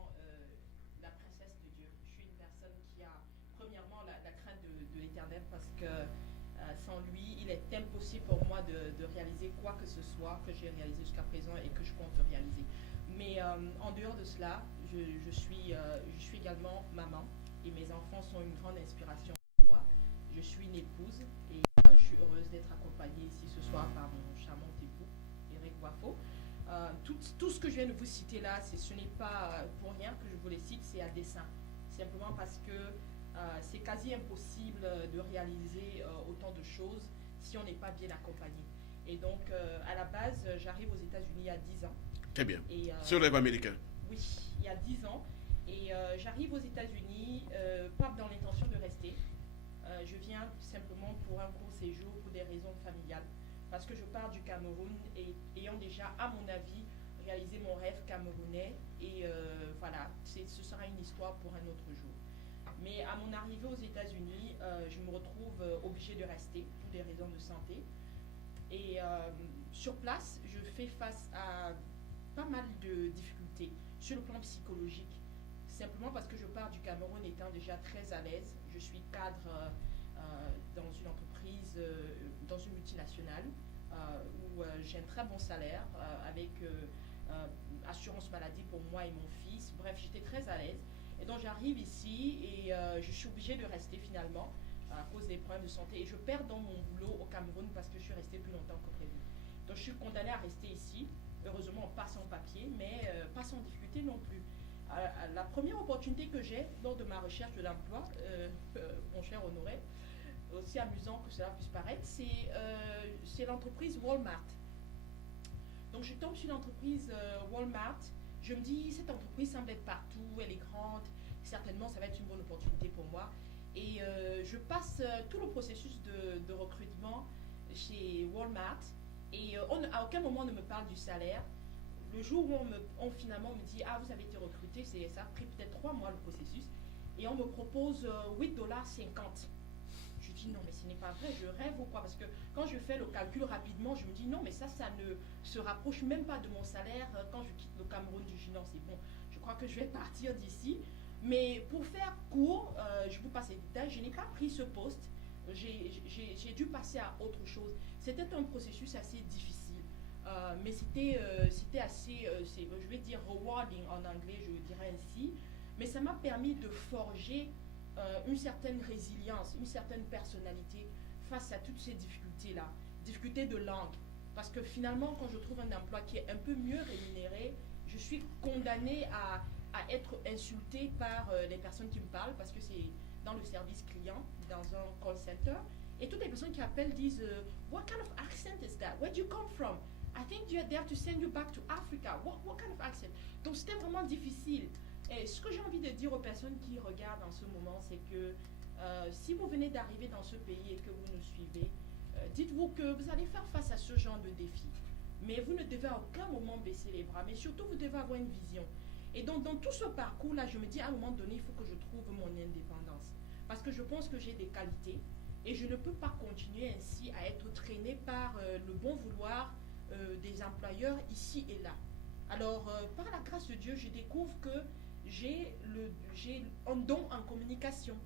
la princesse de Dieu. Je suis une personne qui a, premièrement, la crainte de l'Éternel parce que sans lui, il est impossible pour moi de réaliser quoi que ce soit que j'ai réalisé jusqu'à présent et que je compte réaliser. Mais en dehors de cela, je suis également maman. Et mes enfants sont une grande inspiration pour moi. Je suis une épouse et je suis heureuse d'être accompagnée ici ce soir par mon charmant époux, Eric Wafo. Tout ce que je viens de vous citer là, ce n'est pas pour rien que je vous les cite, c'est à dessein. Simplement parce que c'est quasi impossible de réaliser autant de choses si on n'est pas bien accompagné. Et donc, à la base, j'arrive aux États-Unis il y a 10 ans. Très bien. Sur le rêve américain. Oui, il y a 10 ans. Et j'arrive aux États-Unis, pas dans l'intention de rester. Je viens simplement pour un court séjour, pour des raisons familiales. Parce que je pars du Cameroun et ayant déjà, à mon avis, réalisé mon rêve camerounais. Et voilà, ce sera une histoire pour un autre jour. Mais à mon arrivée aux États-Unis, je me retrouve obligée de rester pour des raisons de santé. Et sur place, je fais face à pas mal de difficultés sur le plan psychologique. Simplement parce que je pars du Cameroun étant déjà très à l'aise. Je suis cadre dans une entreprise, dans une multinationale, où j'ai un très bon salaire, avec assurance maladie pour moi et mon fils. Bref, j'étais très à l'aise. Et donc j'arrive ici et je suis obligée de rester finalement à cause des problèmes de santé. Et je perds dans mon boulot au Cameroun parce que je suis restée plus longtemps que prévu. Donc je suis condamnée à rester ici. Heureusement, pas sans papier, mais pas sans difficulté non plus. La première opportunité que j'ai lors de ma recherche de l'emploi, mon cher Honoré, aussi amusant que cela puisse paraître, c'est l'entreprise Walmart. Donc je tombe sur l'entreprise Walmart, je me dis, cette entreprise semble être partout, elle est grande, certainement ça va être une bonne opportunité pour moi. Et je passe tout le processus de recrutement chez Walmart et à aucun moment on ne me parle du salaire. Le jour où on finalement me dit « Ah, vous avez été recruté », ça a pris peut-être 3 mois le processus, et on me propose $8.50. Je dis « Non, mais ce n'est pas vrai, je rêve ou quoi ?» Parce que quand je fais le calcul rapidement, je me dis « Non, mais ça ne se rapproche même pas de mon salaire quand je quitte le Cameroun. » Je dis « Non, c'est bon, je crois que je vais partir d'ici. » Mais pour faire court, je vous passe les détails, je n'ai pas pris ce poste, j'ai dû passer à autre chose. C'était un processus assez difficile. Mais c'était assez, je vais dire rewarding en anglais, je dirais ainsi. Mais ça m'a permis de forger une certaine résilience, une certaine personnalité face à toutes ces difficultés-là. Difficultés de langue. Parce que finalement, quand je trouve un emploi qui est un peu mieux rémunéré, je suis condamnée à être insultée par les personnes qui me parlent, parce que c'est dans le service client, dans un call center. Et toutes les personnes qui appellent disent What kind of accent is that? Where do you come from? I think they have to send you back to Africa. What kind of accent? Donc c'était vraiment difficile. Et ce que j'ai envie de dire aux personnes qui regardent en ce moment, c'est que si vous venez d'arriver dans ce pays et que vous nous suivez, dites-vous que vous allez faire face à ce genre de défi. Mais vous ne devez à aucun moment baisser les bras. Mais surtout, vous devez avoir une vision. Et donc, dans tout ce parcours-là, je me dis à un moment donné, il faut que je trouve mon indépendance. Parce que je pense que j'ai des qualités. Et je ne peux pas continuer ainsi à être traînée par le bon vouloir des employeurs ici et là. Alors, par la grâce de Dieu, je découvre que j'ai un don en communication,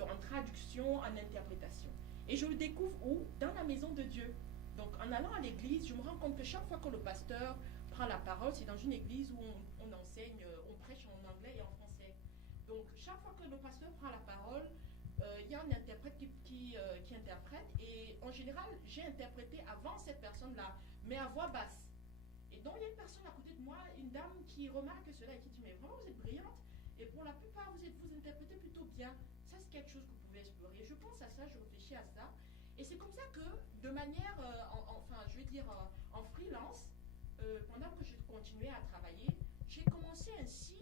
en traduction, en interprétation. Et je le découvre où? Dans la maison de Dieu. Donc, en allant à l'église, je me rends compte que chaque fois que le pasteur prend la parole, c'est dans une église où on enseigne, on prêche en anglais et en français. Donc, Donc, chaque fois que le pasteur prend la parole, il y a un interprète qui interprète. Et en général, j'ai interprété avant cette personne-là, mais à voix basse. Et donc, il y a une personne à côté de moi, une dame qui remarque cela et qui dit, mais vraiment, vous êtes brillante. Et pour la plupart, vous interprétez plutôt bien. Ça, c'est quelque chose que vous pouvez explorer. Je pense à ça, je réfléchis à ça. Et c'est comme ça que, de manière, en freelance, pendant que je continuais à travailler, j'ai commencé ainsi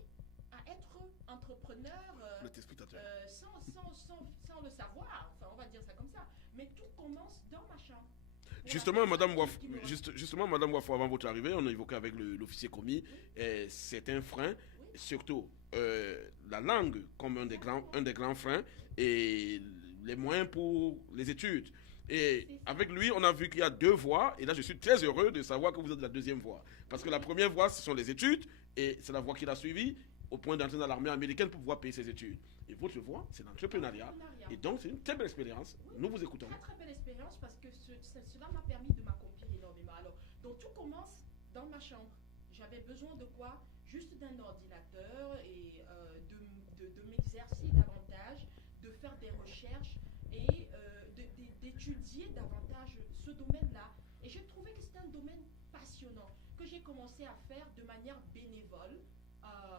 à être entrepreneur sans le savoir. Enfin, on va dire ça comme ça. Mais tout commence dans ma chambre. Justement, Madame Wafo, avant votre arrivée, on a évoqué avec l'officier commis, c'est un frein, surtout la langue comme un des grands freins et les moyens pour les études. Et avec lui, on a vu qu'il y a 2 voies, et là je suis très heureux de savoir que vous êtes la 2e voie. Parce que la première voie, ce sont les études, et c'est la voie qu'il a suivie au point d'entrer dans l'armée américaine pour pouvoir payer ses études. Et votre voie, c'est l'entrepreneuriat. Et donc, c'est une très belle expérience. Oui, nous vous écoutons. Très, très belle expérience parce que cela m'a permis de m'accomplir énormément. Alors, donc, tout commence dans ma chambre. J'avais besoin de quoi? Juste d'un ordinateur et de m'exercer davantage, de faire des recherches et d'étudier davantage ce domaine-là. Et j'ai trouvé que c'était un domaine passionnant que j'ai commencé à faire de manière bénévole.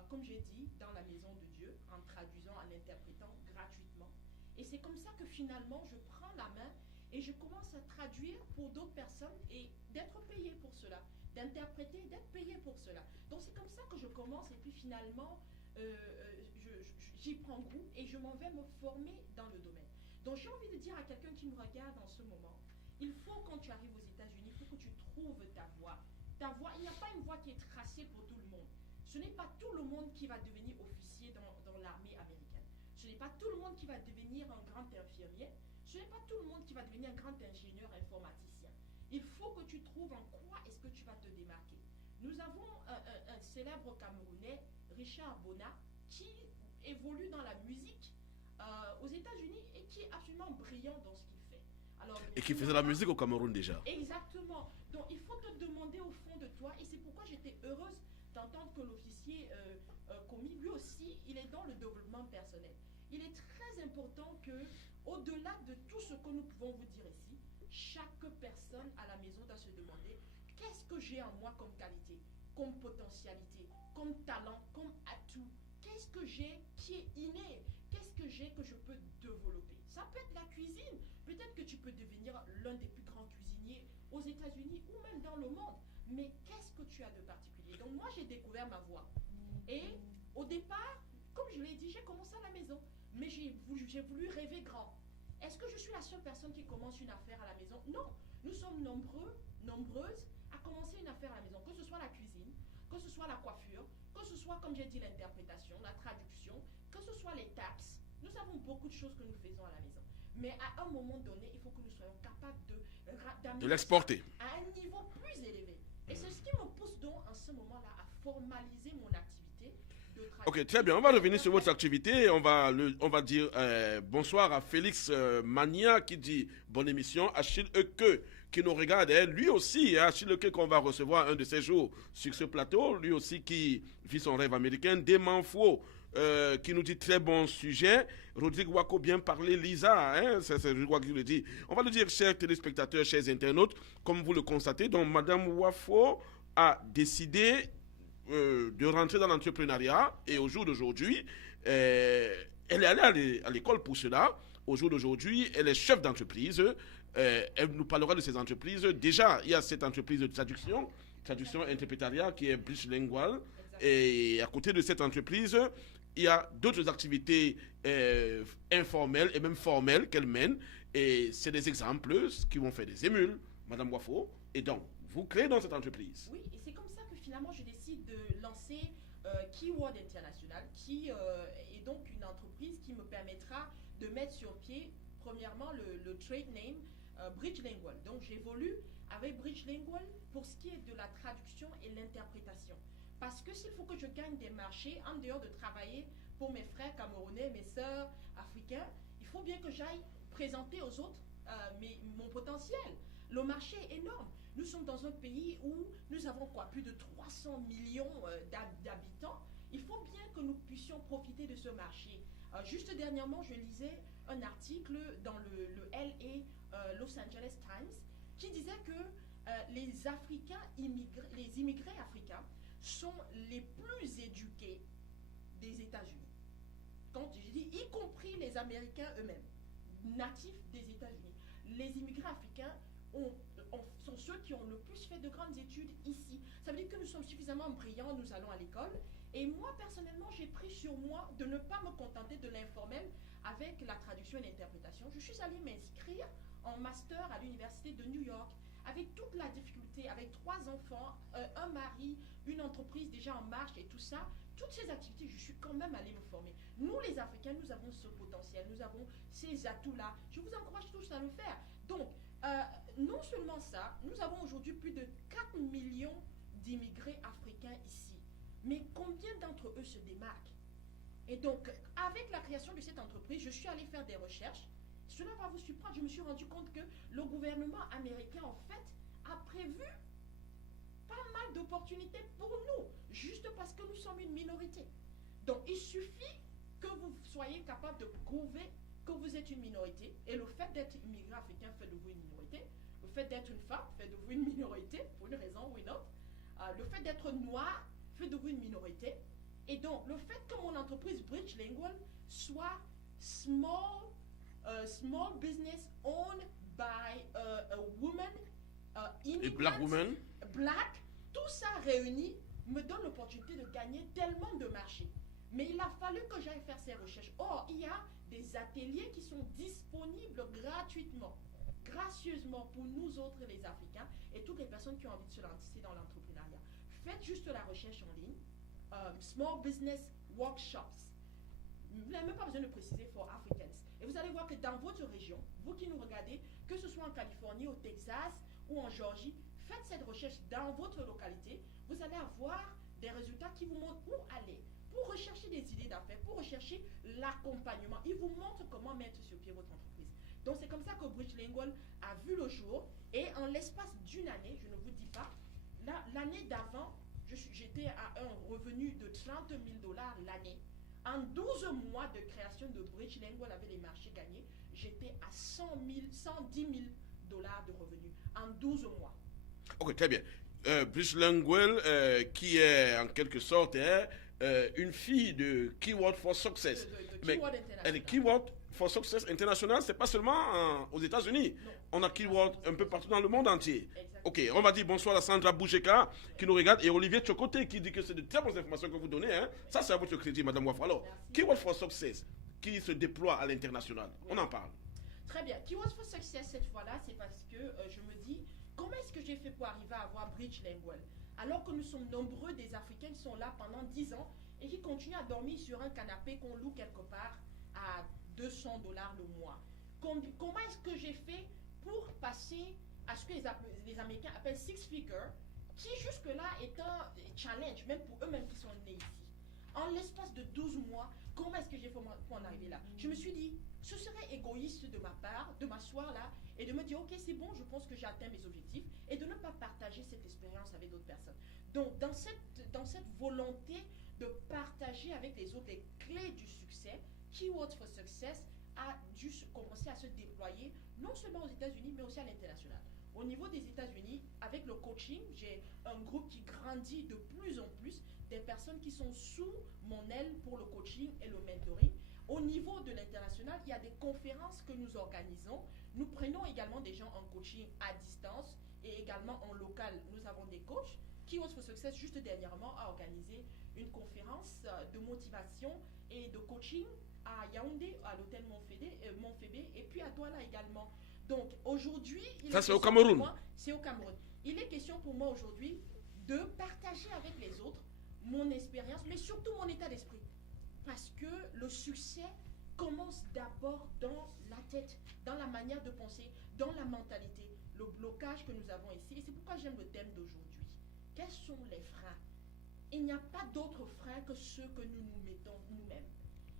Comme j'ai dit, dans la maison de Dieu, en traduisant, en interprétant gratuitement. Et c'est comme ça que finalement, je prends la main et je commence à traduire pour d'autres personnes et d'être payé pour cela, d'interpréter, d'être payé pour cela. Donc c'est comme ça que je commence et puis finalement, j'y prends goût et je m'en vais me former dans le domaine. Donc j'ai envie de dire à quelqu'un qui me regarde en ce moment, il faut quand tu arrives aux États-Unis, il faut que tu trouves ta voie. Ta voie, il n'y a pas une voie qui est tracée pour tout le monde. Ce n'est pas tout le monde qui va devenir officier dans l'armée américaine. Ce n'est pas tout le monde qui va devenir un grand infirmier. Ce n'est pas tout le monde qui va devenir un grand ingénieur informaticien. Il faut que tu trouves en quoi est-ce que tu vas te démarquer. Nous avons un célèbre Camerounais, Richard Bona, qui évolue dans la musique aux États-Unis et qui est absolument brillant dans ce qu'il fait. Alors, et qui faisait la musique au Cameroun déjà. Exactement. Donc il faut te demander au fond de toi, et c'est pourquoi j'étais heureuse d'entendre que l'officier commis, lui aussi, il est dans le développement personnel. Il est très important que, au-delà de tout ce que nous pouvons vous dire ici, chaque personne à la maison doit se demander qu'est-ce que j'ai en moi comme qualité, comme potentialité, comme talent, comme atout. Qu'est-ce que j'ai qui est inné? Qu'est-ce que j'ai que je peux développer? Ça peut être la cuisine. Peut-être que tu peux devenir l'un des plus grands cuisiniers aux États-Unis ou même dans le monde. Mais qu'est-ce que tu as de particulier? Donc moi, j'ai découvert ma voie. Et au départ, comme je l'ai dit, j'ai commencé à la maison. Mais j'ai voulu rêver grand. Est-ce que je suis la seule personne qui commence une affaire à la maison? Non. Nous sommes nombreuses à commencer une affaire à la maison. Que ce soit la cuisine, que ce soit la coiffure, que ce soit, comme j'ai dit, l'interprétation, la traduction, que ce soit les taxes. Nous avons beaucoup de choses que nous faisons à la maison. Mais à un moment donné, il faut que nous soyons capables de l'exporter à un niveau plus élevé. Et c'est ce qui me pousse donc en ce moment-là à formaliser mon activité de traduction. Ok, très bien. On va revenir sur votre activité. On va dire bonsoir à Félix Mania qui dit bonne émission. Achille Eke qui nous regarde. Lui aussi, Achille Eke qu'on va recevoir un de ces jours sur ce plateau. Lui aussi qui vit son rêve américain. Demanfo qui nous dit très bon sujet. Rodrigue Wako, bien parlé. Lisa, c'est je crois qu'il le dit. On va le dire, chers téléspectateurs, chers internautes, comme vous le constatez. Donc, Madame Wafo a décidé de rentrer dans l'entrepreneuriat et au jour d'aujourd'hui, elle est allée à l'école pour cela. Au jour d'aujourd'hui, elle est chef d'entreprise. Elle nous parlera de ces entreprises. Déjà, il y a cette entreprise de traduction interprétariat qui est Bridge Lingual. Et à côté de cette entreprise, il y a d'autres activités informelles et même formelles qu'elle mène. Et c'est des exemples qui vont faire des émules, Madame Wafo. Et donc, vous créez dans cette entreprise. Oui, et c'est comme ça que finalement je décide de lancer Keyword International, qui est donc une entreprise qui me permettra de mettre sur pied, premièrement, le trade name Bridge Lingual. Donc j'évolue avec Bridge Lingual pour ce qui est de la traduction et l'interprétation. Parce que s'il faut que je gagne des marchés, en dehors de travailler pour mes frères camerounais, mes sœurs africains, il faut bien que j'aille présenter aux autres mon potentiel. Le marché est énorme. Nous sommes dans un pays où nous avons plus de 300 millions d'habitants. il faut bien que nous puissions profiter de ce marché. Juste dernièrement, je lisais un article dans le LA Los Angeles Times qui disait que les Africains les immigrés africains sont les plus éduqués des États-Unis. Quand je dis y compris les Américains eux-mêmes, natifs des États-Unis, les immigrés africains sont ceux qui ont le plus fait de grandes études ici. Ça veut dire que nous sommes suffisamment brillants, nous allons à l'école. Et moi, personnellement, j'ai pris sur moi de ne pas me contenter de l'informel avec la traduction et l'interprétation. Je suis allée m'inscrire en master à l'Université de New York avec toute la difficulté, avec 3 enfants, un mari, une entreprise déjà en marche et tout ça. Toutes ces activités, je suis quand même allée me former. Nous, les Africains, nous avons ce potentiel, nous avons ces atouts-là. Je vous encourage tous à le faire. Donc, non seulement ça, nous avons aujourd'hui plus de 4 millions d'immigrés africains ici. Mais combien d'entre eux se démarquent? Et donc, avec la création de cette entreprise, je suis allée faire des recherches. Cela va vous surprendre, je me suis rendu compte que le gouvernement américain, en fait, a prévu pas mal d'opportunités pour nous, juste parce que nous sommes une minorité. Donc, il suffit que vous soyez capable de prouver que vous êtes une minorité, et le fait d'être immigré africain fait de vous une minorité, le fait d'être une femme fait de vous une minorité, pour une raison ou une autre, le fait d'être noir fait de vous une minorité, et donc le fait que mon entreprise Bridgelingual soit small business owned by a woman, Et black woman. Black, tout ça réuni me donne l'opportunité de gagner tellement de marchés. Mais il a fallu que j'aille faire ces recherches. Or, il y a des ateliers qui sont disponibles gratuitement, gracieusement pour nous autres les Africains et toutes les personnes qui ont envie de se lancer dans l'entrepreneuriat. Faites juste la recherche en ligne. Small Business Workshops. Vous n'avez même pas besoin de préciser for Africans. Et vous allez voir que dans votre région, vous qui nous regardez, que ce soit en Californie, au Texas ou en Géorgie, faites cette recherche dans votre localité. Vous allez avoir des résultats qui vous montrent où aller pour rechercher des idées d'affaires, pour rechercher l'accompagnement. Ils vous montrent comment mettre sur pied votre entreprise. Donc c'est comme ça que Bridgelingual a vu le jour. Et en l'espace d'une année, je ne vous dis pas, l'année d'avant, j'étais à un revenu de 30 000 $ l'année. En 12 mois de création de Bridgelingual avec les marchés gagnés, j'étais à 110 000 $ de revenus en 12 mois. Ok, très bien. Bridgelingual, qui est en quelque sorte une fille de Keyword for Success. Mais Keyword for Success International, c'est pas seulement aux États-Unis. On a Keyword un peu partout dans le monde entier. Exactement. Ok, on va dire bonsoir à Sandra Boucheka qui nous regarde et Olivier Tchokoté qui dit que c'est de très bonnes informations que vous donnez. Hein. Ça, c'est à votre crédit, Madame Wafra. Alors, Keyword for Success qui se déploie à l'international, on en parle. Très bien. Keyword for Success cette fois-là, c'est parce que je me dis, comment est-ce que j'ai fait pour arriver à avoir Bridgelingual? Alors que nous sommes nombreux des Africains qui sont là pendant 10 ans et qui continuent à dormir sur un canapé qu'on loue quelque part à 200 $ le mois. Comment est-ce que j'ai fait pour passer à ce que les Américains appellent six figure, qui jusque-là est un challenge, même pour eux-mêmes qui sont nés ici. En l'espace de 12 mois, comment est-ce que j'ai fait pour en arriver là? Je me suis dit, ce serait égoïste de ma part de m'asseoir là et de me dire, ok, c'est bon, je pense que j'ai atteint mes objectifs, et de ne pas partager cette expérience avec d'autres personnes. Donc, dans cette volonté de partager avec les autres les clés du succès, Keyword for Success a dû commencer à se déployer, non seulement aux États-Unis, mais aussi à l'international. Au niveau des États-Unis, avec le coaching, j'ai un groupe qui grandit de plus en plus, des personnes qui sont sous mon aile pour le coaching et le mentoring. Au niveau de l'international, il y a des conférences que nous organisons. Nous prenons également des gens en coaching à distance et également en local. Nous avons des coachs. Keyword for Success, juste dernièrement, a organisé une conférence de motivation et de coaching à Yaoundé, à l'hôtel Montfébé, et puis à Douala également. Donc aujourd'hui, ça c'est au Cameroun. C'est au Cameroun. Il est question pour moi aujourd'hui de partager avec les autres mon expérience, mais surtout mon état d'esprit. Parce que le succès commence d'abord dans la tête, dans la manière de penser, dans la mentalité, le blocage que nous avons ici. Et c'est pourquoi j'aime le thème d'aujourd'hui. Quels sont les freins? Il n'y a pas d'autres freins que ceux que nous nous mettons nous-mêmes.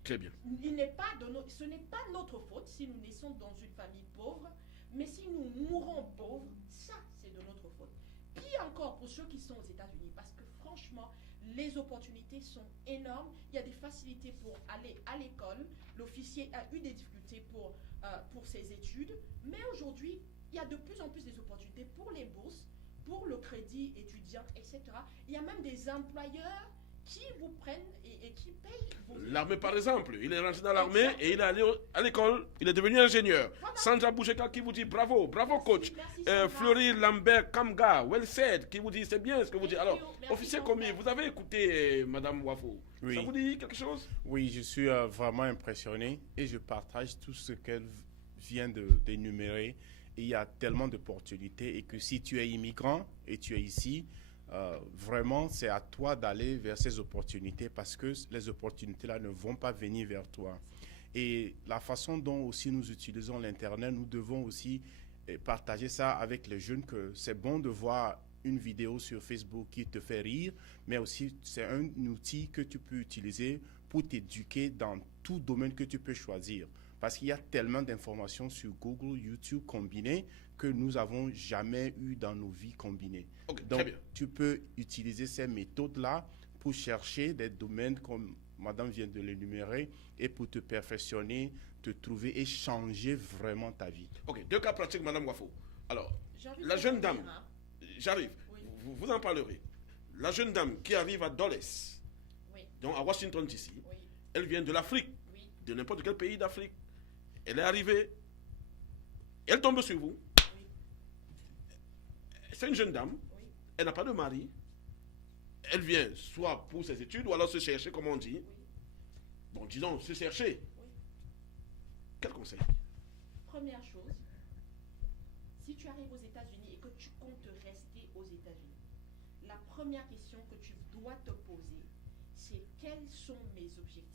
Très bien. Ce n'est pas notre faute si nous naissons dans une famille pauvre, mais si nous mourons pauvres, ça c'est de notre faute. Pire encore pour ceux qui sont aux États-Unis, parce que franchement, les opportunités sont énormes. Il y a des facilités pour aller à l'école. L'officier a eu des difficultés pour ses études. Mais aujourd'hui, il y a de plus en plus des opportunités pour les bourses, pour le crédit étudiant, etc. Il y a même des employeurs qui vous prennent et qui payent vos études. L'armée, par exemple. Il est rentré dans l'armée et il est allé à l'école. Il est devenu ingénieur. Voilà. Sandra Boucheka qui vous dit bravo, bravo Merci, coach. merci, Sandra. Fleury Lambert Kamga, well said, qui vous dit c'est bien ce que vous dites. Alors, Merci, officier Sandra. commis, vous avez écouté Madame Wafo. Oui. Ça vous dit quelque chose? Oui, je suis vraiment impressionné et je partage tout ce qu'elle vient d'énumérer. Et il y a tellement d'opportunités et que si tu es immigrant et tu es ici, vraiment, c'est à toi d'aller vers ces opportunités parce que les opportunités-là ne vont pas venir vers toi. Et la façon dont aussi nous utilisons l'Internet, nous devons aussi partager ça avec les jeunes, que c'est bon de voir une vidéo sur Facebook qui te fait rire, mais aussi c'est un outil que tu peux utiliser pour t'éduquer dans tout domaine que tu peux choisir. Parce qu'il y a tellement d'informations sur Google, YouTube combinées que nous n'avons jamais eu dans nos vies combinées. Ok, Donc, très bien. tu peux utiliser ces méthodes-là pour chercher des domaines comme Madame vient de l'énumérer et pour te perfectionner, te trouver et changer vraiment ta vie. Ok, 2 cas pratiques, Madame Wafo. Alors, J'ai envie la de jeune vous dame, dire, hein. j'arrive, Oui. vous en parlerez. La jeune dame qui arrive à Dulles, Oui, donc à Washington DC, oui, elle vient de l'Afrique, oui, de n'importe quel pays d'Afrique. Elle est arrivée, elle tombe sur vous. oui, C'est une jeune dame, oui, elle n'a pas de mari. Elle vient soit pour ses études ou alors se chercher, comme on dit. oui. Bon, disons, se chercher. Oui. Quel conseil? Première chose, si tu arrives aux États-Unis et que tu comptes rester aux États-Unis, la première question que tu dois te poser, c'est quels sont mes objectifs?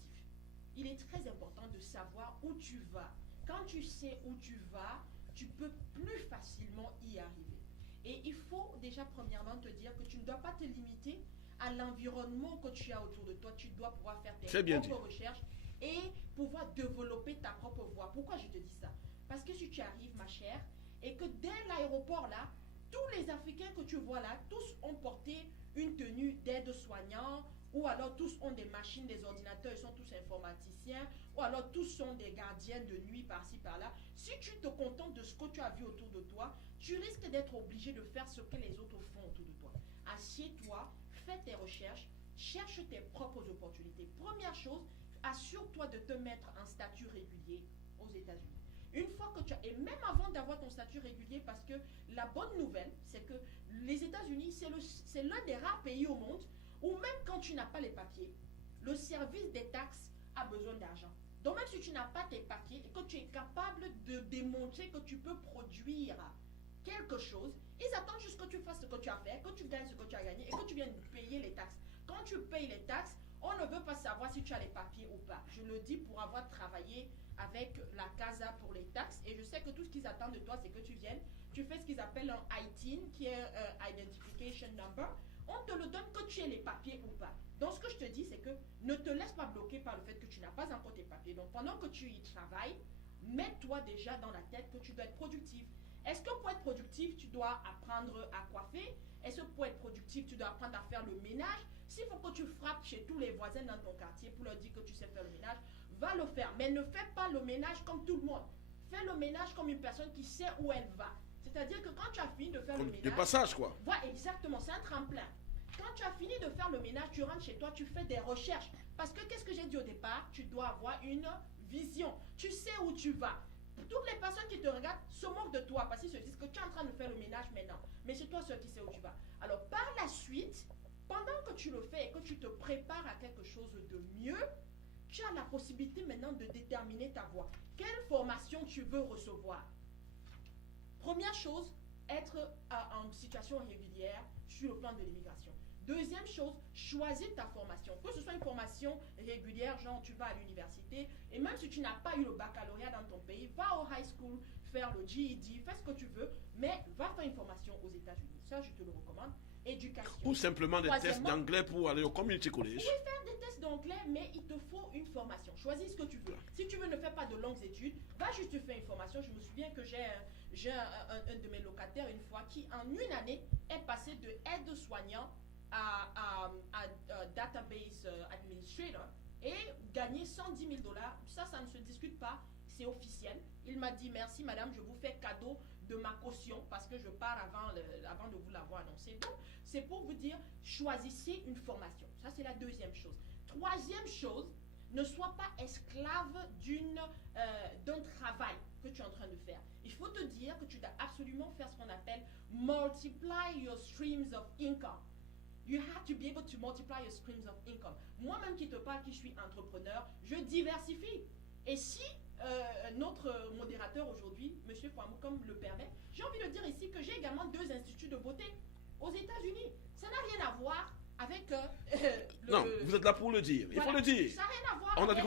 Il est très important de savoir où tu vas. Quand tu sais où tu vas, tu peux plus facilement y arriver. Et il faut déjà premièrement te dire que tu ne dois pas te limiter à l'environnement que tu as autour de toi. Tu dois pouvoir faire Très tes bien propres recherches et pouvoir développer ta propre voie. Pourquoi je te dis ça? Parce que si tu arrives, ma chère, et que dès l'aéroport là, tous les Africains que tu vois là, tous ont porté une tenue d'aide-soignant, ou alors tous ont des machines, des ordinateurs, ils sont tous informaticiens, ou alors tous sont des gardiens de nuit par-ci par-là. Si tu te contentes de ce que tu as vu autour de toi, tu risques d'être obligé de faire ce que les autres font autour de toi. Assieds-toi, fais tes recherches, cherche tes propres opportunités. Première chose, assure-toi de te mettre en statut régulier aux États-Unis. Une fois que tu as, et même avant d'avoir ton statut régulier, parce que la bonne nouvelle, c'est que les États-Unis, c'est l'un des rares pays au monde où même quand tu n'as pas les papiers, le service des taxes a besoin d'argent. Donc même si tu n'as pas tes papiers et que tu es capable de démontrer que tu peux produire quelque chose, ils attendent juste que tu fasses ce que tu as fait, que tu gagnes ce que tu as gagné et que tu viennes payer les taxes. Quand tu payes les taxes, on ne veut pas savoir si tu as les papiers ou pas. Je le dis pour avoir travaillé avec la CASA pour les taxes et je sais que tout ce qu'ils attendent de toi, c'est que tu viennes, tu fais ce qu'ils appellent un ITIN, qui est un Identification Number. On te le donne que tu aies les papiers ou pas. Donc ce que je te dis, c'est que ne te laisse pas bloquer par le fait que tu n'as pas encore tes papiers. Donc pendant que tu y travailles, mets-toi déjà dans la tête que tu dois être productif. Est-ce que pour être productif, tu dois apprendre à coiffer? Est-ce que pour être productif, tu dois apprendre à faire le ménage? S'il faut que tu frappes chez tous les voisins dans ton quartier pour leur dire que tu sais faire le ménage, va le faire. Mais ne fais pas le ménage comme tout le monde. Fais le ménage comme une personne qui sait où elle va. C'est-à-dire que quand tu as fini de faire le ménage... De passage, quoi. Voilà, exactement, c'est un tremplin. Quand tu as fini de faire le ménage, tu rentres chez toi, tu fais des recherches. Parce que qu'est-ce que j'ai dit au départ? Tu dois avoir une vision. Tu sais où tu vas. Toutes les personnes qui te regardent se moquent de toi parce qu'ils se disent que tu es en train de faire le ménage maintenant. Mais c'est toi seul qui sais où tu vas. Alors par la suite, pendant que tu le fais et que tu te prépares à quelque chose de mieux, tu as la possibilité maintenant de déterminer ta voie. Quelle formation tu veux recevoir? Première chose, être en situation régulière sur le plan de l'immigration. Deuxième chose, choisis ta formation. Que ce soit une formation régulière, genre tu vas à l'université, et même si tu n'as pas eu le baccalauréat dans ton pays, va au high school, faire le GED, fais ce que tu veux, mais va faire une formation aux États-Unis. Ça, je te le recommande. Éducation. Ou simplement des tests Troisièmement, d'anglais pour aller au community college. tu peux faire des tests d'anglais, mais il te faut une formation. Choisis ce que tu veux. Si tu veux ne faire pas de longues études, va juste te faire une formation. Je me souviens que j'ai un de mes locataires une fois qui, en une année, est passé de aide-soignant à database administrator et gagner 110 000 dollars. Ça ne se discute pas, c'est officiel. Il m'a dit merci madame, je vous fais cadeau de ma caution parce que je pars avant de vous l'avoir annoncé. Donc, c'est pour vous dire, choisissez une formation. Ça, c'est la deuxième chose. Troisième chose, ne sois pas esclave d'un travail que tu es en train de faire. Il faut te dire que tu dois absolument faire ce qu'on appelle multiply your streams of income. You have to be able to multiply your streams of income. Moi-même qui te parle, qui suis entrepreneur, je diversifie. Et si notre modérateur aujourd'hui, M. Fouamou, comme le permet, j'ai envie de dire ici que j'ai également 2 instituts de beauté aux États-Unis. Ça n'a rien à voir avec Non, vous êtes là pour le dire. Il faut le dire. Ça n'a rien à voir On a dit que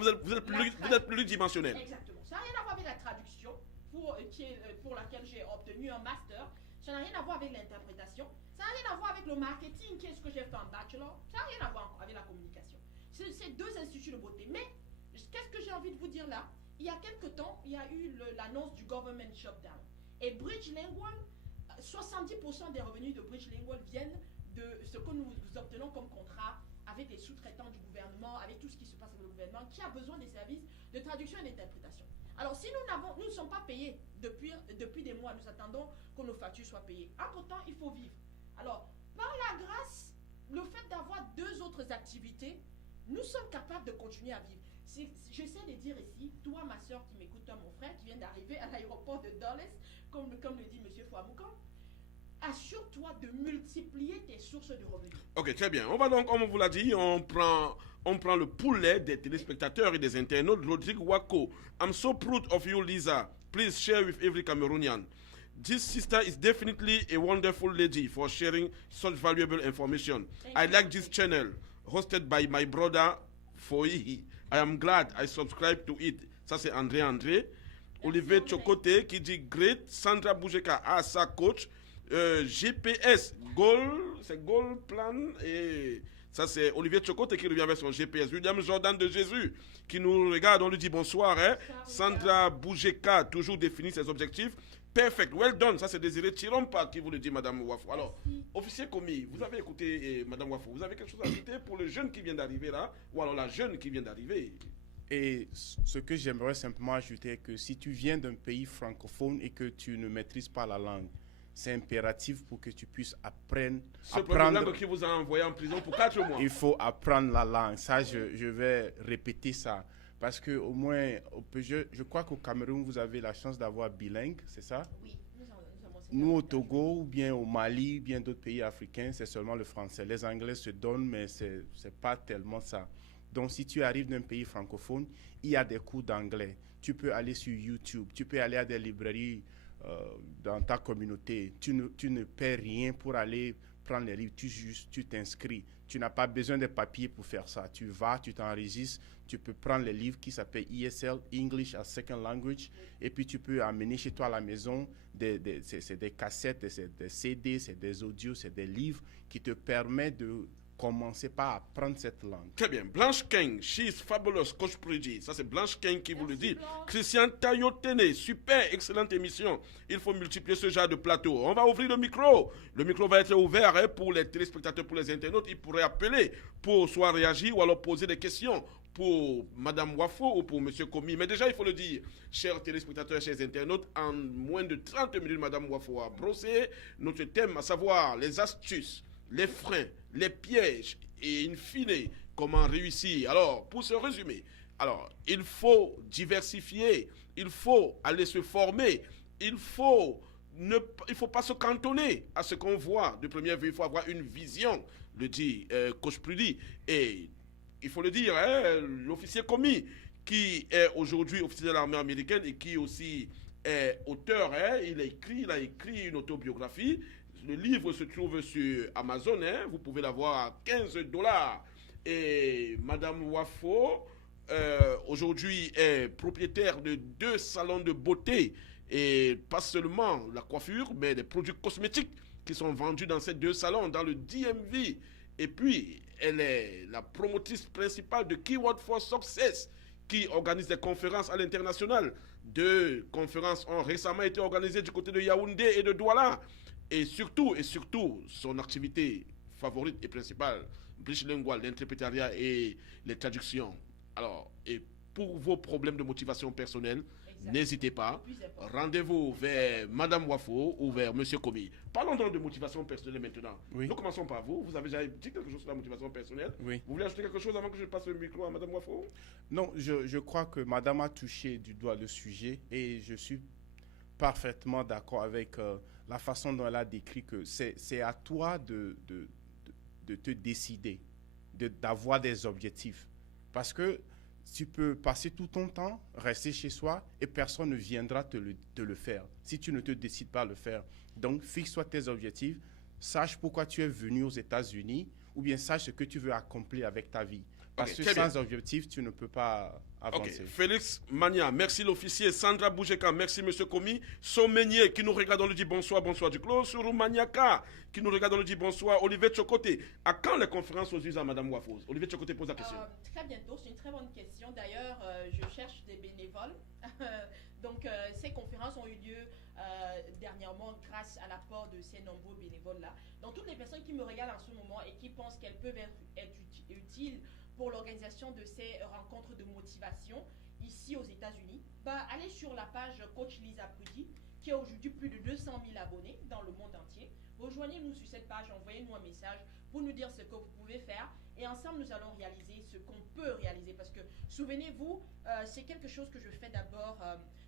vous êtes pluridimensionnel. Exactement. Ça n'a rien à voir avec la traduction pour laquelle j'ai obtenu un master. Ça n'a rien à voir avec l'interprétation. Ça n'a rien à voir avec le marketing, qu'est-ce que j'ai fait en bachelor. Ça n'a rien à voir avec la communication. C'est 2 instituts de beauté. Mais qu'est-ce que j'ai envie de vous dire là? Il y a quelque temps, il y a eu l'annonce du government shutdown. Et Bridgelingual, 70% des revenus de Bridgelingual viennent de ce que nous obtenons comme contrat avec les sous-traitants du gouvernement, avec tout ce qui se passe avec le gouvernement, qui a besoin des services de traduction et d'interprétation. Alors, si nous ne sommes pas payés depuis des mois, nous attendons que nos factures soient payées. Entre-temps, il faut vivre. Alors, par la grâce, le fait d'avoir 2 autres activités, nous sommes capables de continuer à vivre. J'essaie de dire ici, toi, ma soeur qui m'écoute, toi, mon frère, qui vient d'arriver à l'aéroport de Dulles, comme le dit M. Fouamoukan, assure-toi de multiplier tes sources de revenus. Ok, très bien. On va donc, comme on vous l'a dit, on prend le poulet des téléspectateurs et des internautes. Rodrigue Wako, I'm so proud of you, Lisa. Please share with every Cameroonian. This sister is definitely a wonderful lady for sharing such valuable information. I like this channel, hosted by my brother, Foyi. I am glad I subscribe to it. Ça, c'est André. Olivier Chocoté qui dit great. Sandra Boujeka, sa coach. GPS, c'est Goal Plan. Et ça, c'est Olivier Chocoté qui revient avec son GPS. William Jordan de Jésus qui nous regarde. On lui dit bonsoir. Sandra Boujeka, toujours définit ses objectifs. Perfect, well done. Ça, c'est Désiré Chirompa qui vous le dit, Madame Wafo. Alors, officier commis, vous avez écouté Madame Wafo. Vous avez quelque chose à ajouter pour le jeune qui vient d'arriver là, ou alors la jeune qui vient d'arriver? Et ce que j'aimerais simplement ajouter est que si tu viens d'un pays francophone et que tu ne maîtrises pas la langue, c'est impératif pour que tu puisses apprendre. La langue qui vous a envoyé en prison pour 4 mois. Il faut apprendre la langue. Ça, je vais répéter ça. Parce que au moins, je crois qu'au Cameroun, vous avez la chance d'avoir bilingue, c'est ça? Oui, nous au Togo, ou bien au Mali, ou bien d'autres pays africains, c'est seulement le français. Les Anglais se donnent, mais c'est pas tellement ça. Donc, si tu arrives d'un pays francophone, il y a des cours d'anglais. Tu peux aller sur YouTube, tu peux aller à des librairies dans ta communauté. Tu ne paies rien pour aller prendre les livres, tu t'inscris. Tu n'as pas besoin de papier pour faire ça. Tu vas, tu t'enregistres, tu peux prendre les livres qui s'appellent ESL, English as Second Language, et puis tu peux amener chez toi à la maison c'est des cassettes, c'est des CD, c'est des audios, c'est des livres qui te permettent de commencer par apprendre cette langue. Très bien. Blanche King, she is fabulous, Coach Prigi. Ça, c'est Blanche King qui vous le dit. Blanche. Christian Tayotene, super, excellente émission. Il faut multiplier ce genre de plateau. On va ouvrir le micro. Le micro va être ouvert pour les téléspectateurs, pour les internautes. Ils pourraient appeler pour soit réagir ou alors poser des questions pour Madame Wafo ou pour Monsieur Komi. Mais déjà, il faut le dire, chers téléspectateurs, chers internautes, en moins de 30 minutes, Madame Wafo a brossé notre thème, à savoir les astuces, les freins, les pièges et in fine, comment réussir. Alors, pour se résumer, il faut diversifier, il faut aller se former, il faut pas se cantonner à ce qu'on voit de première vue, il faut avoir une vision, le dit Coach Prudi. Et il faut le dire, l'officier commis qui est aujourd'hui officier de l'armée américaine et qui aussi est auteur, il a écrit une autobiographie. Le livre se trouve sur Amazon, vous pouvez l'avoir à $15. Et Madame Wafo, aujourd'hui, est propriétaire de 2 salons de beauté. Et pas seulement la coiffure, mais des produits cosmétiques qui sont vendus dans ces 2 salons, dans le DMV. Et puis, elle est la promotrice principale de Keyword for Success, qui organise des conférences à l'international. 2 conférences ont récemment été organisées du côté de Yaoundé et de Douala. Et surtout, son activité favorite et principale, Bilingual, l'interprétariat et les traductions. Alors, et pour vos problèmes de motivation personnelle, Exactement. n'hésitez pas. Le plus important. Rendez-vous vers Madame Wafo ou vers Monsieur Komi. Parlons donc de motivation personnelle maintenant. Oui. Nous commençons par vous. Vous avez déjà dit quelque chose sur la motivation personnelle. Oui. Vous voulez ajouter quelque chose avant que je passe le micro à Madame Wafo? Non, je crois que Madame a touché du doigt le sujet et je suis parfaitement d'accord avec la façon dont elle a décrit que c'est à toi de te décider, d'avoir des objectifs. Parce que tu peux passer tout ton temps, rester chez soi et personne ne viendra te le faire si tu ne te décides pas à le faire. Donc, fixe-toi tes objectifs, sache pourquoi tu es venu aux États-Unis ou bien sache ce que tu veux accomplir avec ta vie. Parce que très sans bien. objectif, tu ne peux pas Ok, avancer. Félix Mania, merci l'officier. Sandra Boujeka, merci Monsieur Komi. Sommeigné qui nous regarde, on lui dit bonsoir, bonsoir du clos. Sourou Maniaka qui nous regarde, on lui dit bonsoir. Olivier Tchokoté, à quand les conférences aux US à Madame Wafouz? Olivier Tchokoté pose la question. Très bientôt, c'est une très bonne question. D'ailleurs, je cherche des bénévoles. Donc, ces conférences ont eu lieu dernièrement grâce à l'apport de ces nombreux bénévoles-là. Donc, toutes les personnes qui me regardent en ce moment et qui pensent qu'elles peuvent être utiles pour l'organisation de ces rencontres de motivation ici aux États-Unis, allez sur la page Coach Lisa Prudi, qui a aujourd'hui plus de 200 000 abonnés dans le monde entier. Rejoignez-nous sur cette page, envoyez-nous un message pour nous dire ce que vous pouvez faire et ensemble nous allons réaliser ce qu'on peut réaliser parce que souvenez-vous, c'est quelque chose que je fais d'abord.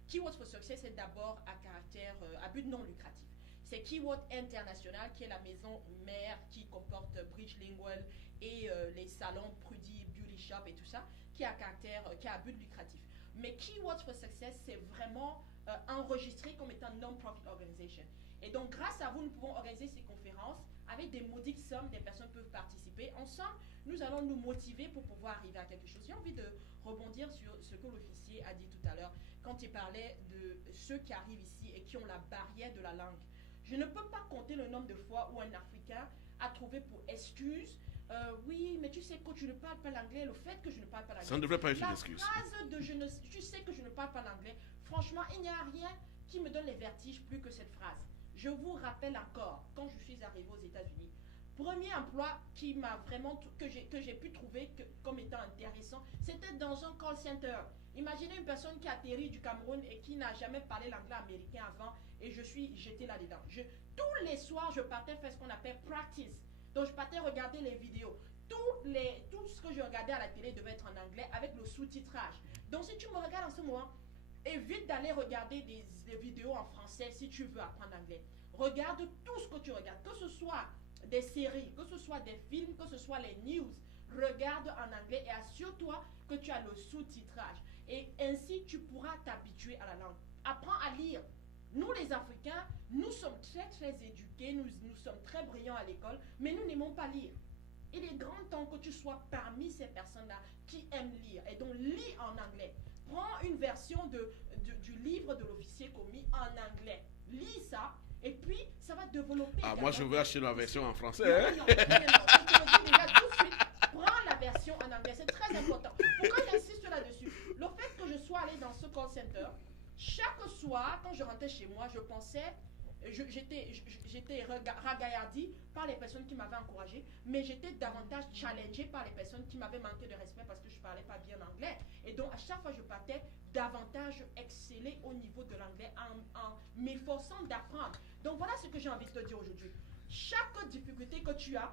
Keywords for Success c'est d'abord à caractère, à but non lucratif. C'est Keyword International qui est la maison mère qui comporte Bridge Lingual et les salons Prudi, Beauty Shop et tout ça, qui a à caractère, qui a à but lucratif. Mais Keywords for Success c'est vraiment enregistré comme étant non-profit organization. Et donc grâce à vous, nous pouvons organiser ces conférences avec des modiques sommes, des personnes peuvent participer. Ensemble, nous allons nous motiver pour pouvoir arriver à quelque chose. J'ai envie de rebondir sur ce que l'officier a dit tout à l'heure quand il parlait de ceux qui arrivent ici et qui ont la barrière de la langue. Je ne peux pas compter le nombre de fois où un Africain a trouvé pour excuse oui, mais tu sais que tu ne parles pas l'anglais, le fait que je ne parle pas l'anglais. Ça ne devrait pas être une La excuse. phrase de tu sais que je ne parle pas l'anglais, franchement, il n'y a rien qui me donne les vertiges plus que cette phrase. Je vous rappelle encore, quand je suis arrivée aux États-Unis, premier emploi qui m'a vraiment, que j'ai pu trouver comme étant intéressant, c'était dans un call center. Imaginez une personne qui atterrit du Cameroun et qui n'a jamais parlé l'anglais américain avant et je suis jetée là-dedans. Tous les soirs, je partais faire ce qu'on appelle practice. Donc, je partais regarder les vidéos. Tout ce que je regardais à la télé devait être en anglais avec le sous-titrage. Donc, si tu me regardes en ce moment, évite d'aller regarder des vidéos en français si tu veux apprendre l'anglais. Regarde tout ce que tu regardes, que ce soit des séries, que ce soit des films, que ce soit les news. Regarde en anglais et assure-toi que tu as le sous-titrage. Et ainsi, tu pourras t'habituer à la langue. Apprends à lire. Nous, les Africains, nous sommes très, très éduqués, nous sommes très brillants à l'école, mais nous n'aimons pas lire. Il est grand temps que tu sois parmi ces personnes-là qui aiment lire. Et donc, lis en anglais. Prends une version du livre de l'officier Komi en anglais. Lis ça, et puis, ça va développer. Ah, moi, je veux acheter la version en français. Non, je te le dis déjà tout de suite. Prends la version en anglais, c'est très important. Pourquoi j'insiste là-dessus? Le fait que je sois allée dans ce call center, chaque soir, quand je rentrais chez moi, je pensais, j'étais ragaillardie par les personnes qui m'avaient encouragée, mais j'étais davantage challengée par les personnes qui m'avaient manqué de respect parce que je ne parlais pas bien anglais. Et donc, à chaque fois, je partais davantage exceller au niveau de l'anglais en m'efforçant d'apprendre. Donc, voilà ce que j'ai envie de te dire aujourd'hui. Chaque difficulté que tu as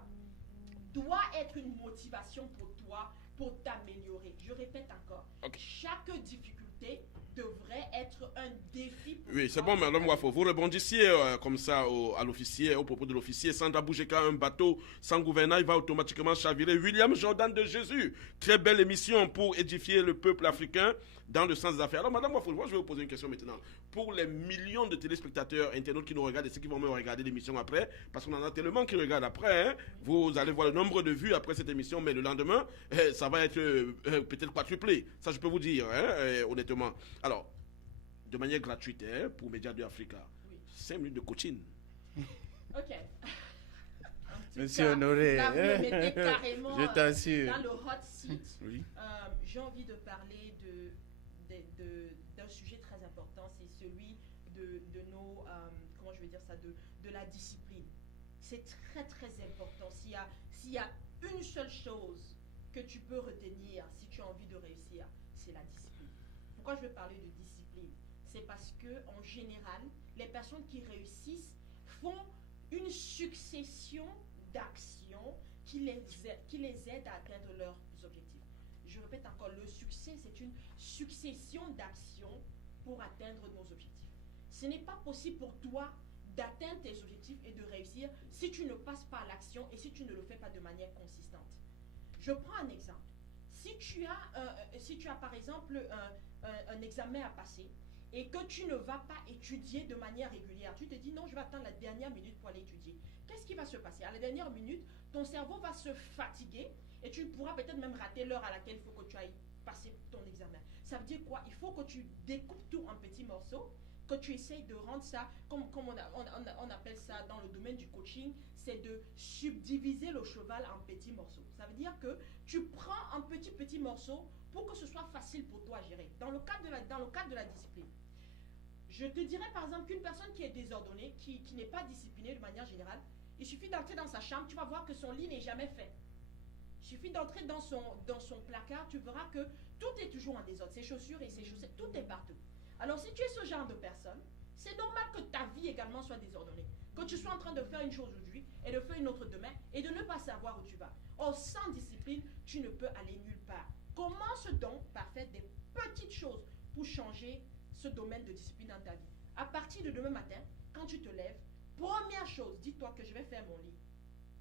doit être une motivation pour toi, pour t'améliorer. Je répète encore, chaque difficulté devrait être un défi pour Oui, c'est toi. bon, Madame Wafo. Vous rebondissiez comme ça à l'officier, au propos de l'officier. Sandra Boujeka, un bateau sans gouvernail va automatiquement chavirer. William Jordan de Jésus. Très belle émission pour édifier le peuple africain dans le sens des affaires. Alors, Madame Wafo, moi, je vais vous poser une question maintenant. Pour les millions de téléspectateurs, internautes qui nous regardent et ceux qui vont même regarder l'émission après, parce qu'on en a tellement qui regardent après, hein, vous allez voir le nombre de vues après cette émission, mais le lendemain, ça va être peut-être quadruplé. Ça, je peux vous dire, hein, honnêtement. Alors, de manière gratuite, hein, pour Média de Africa, 5 minutes de coaching. Ok. Monsieur Honoré, là, vous me mettez carrément je t'assure. dans le hot seat. Oui. J'ai envie de parler d'un sujet très important, c'est celui de nos, comment je vais dire ça, de la discipline. c'est très très important. S'il y a une seule chose que tu peux retenir si tu as envie de réussir, c'est la discipline. Pourquoi je veux parler de discipline? C'est parce que en général, les personnes qui réussissent font une succession d'actions qui les aident à atteindre leurs objectifs. Je répète encore, le succès, c'est une succession d'actions pour atteindre nos objectifs. Ce n'est pas possible pour toi d'atteindre tes objectifs et de réussir si tu ne passes pas à l'action et si tu ne le fais pas de manière consistante. Je prends un exemple. Si tu as par exemple un examen à passer et que tu ne vas pas étudier de manière régulière, tu te dis non, je vais attendre la dernière minute pour aller étudier. Qu'est-ce qui va se passer? À la dernière minute, ton cerveau va se fatiguer et tu pourras peut-être même rater l'heure à laquelle il faut que tu ailles passer ton examen. Ça veut dire quoi? Il faut que tu découpes tout en petits morceaux, que tu essayes de rendre ça, comme on appelle ça dans le domaine du coaching, c'est de subdiviser le cheval en petits morceaux. Ça veut dire que tu prends un petit morceau pour que ce soit facile pour toi à gérer. Dans le cadre de la discipline, je te dirais par exemple qu'une personne qui est désordonnée, qui n'est pas disciplinée de manière générale, il suffit d'entrer dans sa chambre, tu vas voir que son lit n'est jamais fait. Il suffit d'entrer dans son placard, tu verras que tout est toujours en désordre. Ses chaussures et ses chaussettes, tout est partout. Alors si tu es ce genre de personne, c'est normal que ta vie également soit désordonnée. Que tu sois en train de faire une chose aujourd'hui et de faire une autre demain et de ne pas savoir où tu vas. Or, sans discipline, tu ne peux aller nulle part. Commence donc par faire des petites choses pour changer ce domaine de discipline dans ta vie. À partir de demain matin, quand tu te lèves, première chose, dis-toi que je vais faire mon lit.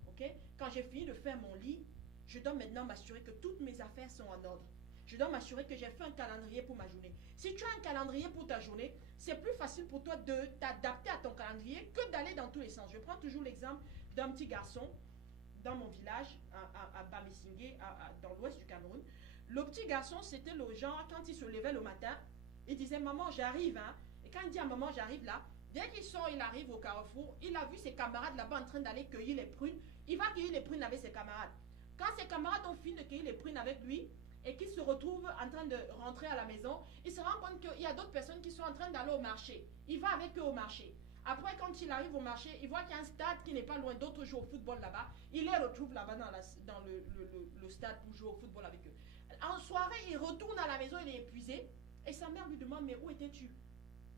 Ok? Quand j'ai fini de faire mon lit, je dois maintenant m'assurer que toutes mes affaires sont en ordre. Je dois m'assurer que j'ai fait un calendrier pour ma journée. Si tu as un calendrier pour ta journée, c'est plus facile pour toi de t'adapter à ton calendrier que d'aller dans tous les sens. Je prends toujours l'exemple d'un petit garçon dans mon village, à Bamesingé, dans l'ouest du Cameroun. Le petit garçon, c'était le genre, quand il se levait le matin, il disait « Maman, j'arrive. Hein. » Et quand il dit à maman, j'arrive là, dès qu'il sort, il arrive au carrefour, il a vu ses camarades là-bas en train d'aller cueillir les prunes. Il va cueillir les prunes avec ses camarades. Quand ses camarades ont fini de cueillir les prunes avec lui, et qu'il se retrouve en train de rentrer à la maison, il se rend compte qu'il y a d'autres personnes qui sont en train d'aller au marché. Il va avec eux au marché. Après, quand il arrive au marché, il voit qu'il y a un stade qui n'est pas loin, d'autres jouent au football là-bas. Il les retrouve là-bas dans le stade pour jouer au football avec eux. En soirée, il retourne à la maison, il est épuisé. Et sa mère lui demande, mais où étais-tu?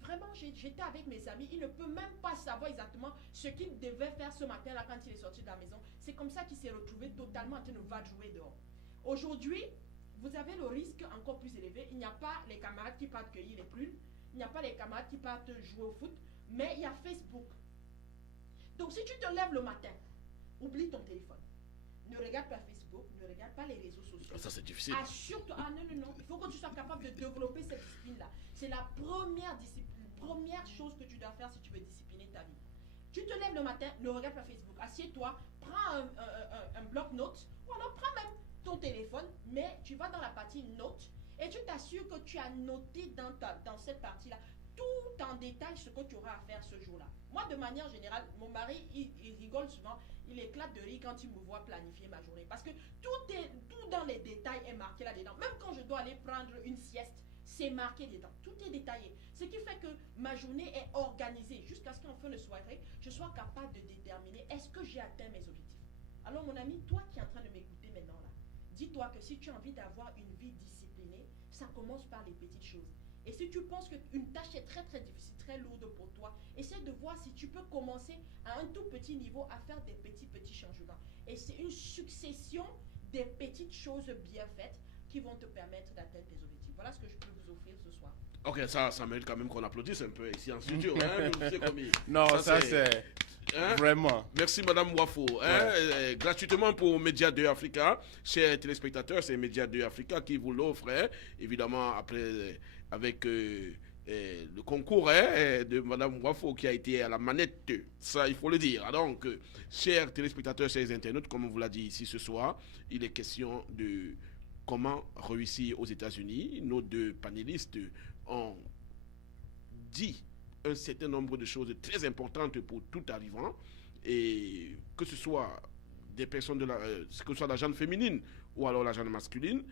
Vraiment, j'étais avec mes amis. Il ne peut même pas savoir exactement ce qu'il devait faire ce matin-là quand il est sorti de la maison. C'est comme ça qu'il s'est retrouvé totalement en train de vadrouiller dehors. Aujourd'hui, vous avez le risque encore plus élevé. Il n'y a pas les camarades qui partent cueillir les prunes. Il n'y a pas les camarades qui partent jouer au foot. Mais il y a Facebook. Donc si tu te lèves le matin, oublie ton téléphone. Ne regarde pas Facebook, ne regarde pas les réseaux sociaux. Ça, c'est difficile. Assure-toi. Ah non. Il faut que tu sois capable de développer cette discipline-là. C'est la première chose que tu dois faire si tu veux discipliner ta vie. Tu te lèves le matin, ne regarde pas Facebook. Assieds-toi, prends un bloc-notes ou alors prends même ton téléphone, mais tu vas dans la partie notes et tu t'assures que tu as noté dans cette partie-là tout en détail ce que tu auras à faire ce jour-là. Moi, de manière générale, mon mari, il rigole souvent, il éclate de rire quand il me voit planifier ma journée parce que tout dans les détails est marqué là-dedans. Même quand je dois aller prendre une sieste, c'est marqué dedans. Tout est détaillé. Ce qui fait que ma journée est organisée jusqu'à ce qu'en fin de soirée, je sois capable de déterminer est-ce que j'ai atteint mes objectifs. Alors, mon ami, toi qui es en train de m'écouter maintenant là, dis-toi que si tu as envie d'avoir une vie disciplinée, ça commence par les petites choses. Et si tu penses qu'une tâche est très très difficile, très lourde pour toi, essaie de voir si tu peux commencer à un tout petit niveau à faire des petits changements. Et c'est une succession des petites choses bien faites qui vont te permettre d'atteindre tes objectifs. Voilà ce que je peux vous offrir ce soir. Ok, ça mérite quand même qu'on applaudisse un peu ici en studio. Hein, non, ça c'est... Hein? Vraiment. Merci Madame Wafo. Hein? Gratuitement pour Média 2 Africa. Chers téléspectateurs, c'est Média 2 Africa qui vous l'offre. Hein? Évidemment, après, avec le concours de Madame Wafo qui a été à la manette. Ça, il faut le dire. Donc, chers téléspectateurs, chers internautes, comme on vous l'a dit ici ce soir, il est question de comment réussir aux États-Unis. Nos deux panélistes ont dit un certain nombre de choses très importantes pour tout arrivant, et que ce soit des personnes, que ce soit la gente féminine ou alors la gente masculine.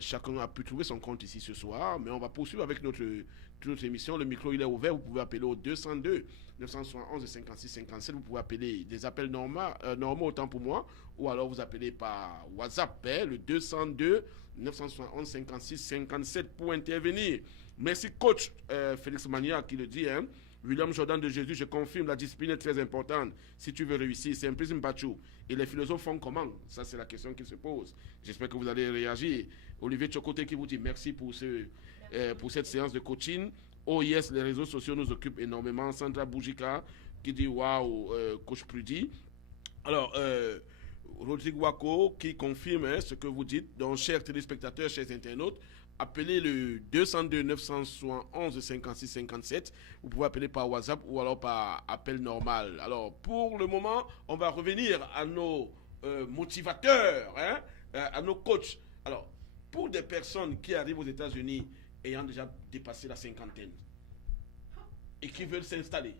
Chacun a pu trouver son compte ici ce soir, mais on va poursuivre avec notre émission. Le micro il est ouvert, vous pouvez appeler au 202 971 56 57, vous pouvez appeler des appels normaux autant pour moi, ou alors vous appelez par WhatsApp, le 202 971 56 57 pour intervenir. Merci coach Félix Mania qui le dit, hein. William Jordan de Jésus, je confirme, la discipline est très importante. Si tu veux réussir, c'est un prisme Bachou. Et les philosophes font comment? Ça, c'est la question qui se pose. J'espère que vous allez réagir. Olivier Chocoté qui vous dit merci pour cette séance de coaching. Oh yes, les réseaux sociaux nous occupent énormément. Sandra Boujika qui dit waouh, coach Prudi. Alors, Rodrigue Wako qui confirme ce que vous dites. Donc, chers téléspectateurs, chers internautes, appelez le 202 971 56 57. Vous pouvez appeler par WhatsApp ou alors par appel normal. Alors, pour le moment, on va revenir à nos motivateurs, hein, à nos coachs. Alors, pour des personnes qui arrivent aux États-Unis ayant déjà dépassé la cinquantaine et qui veulent s'installer.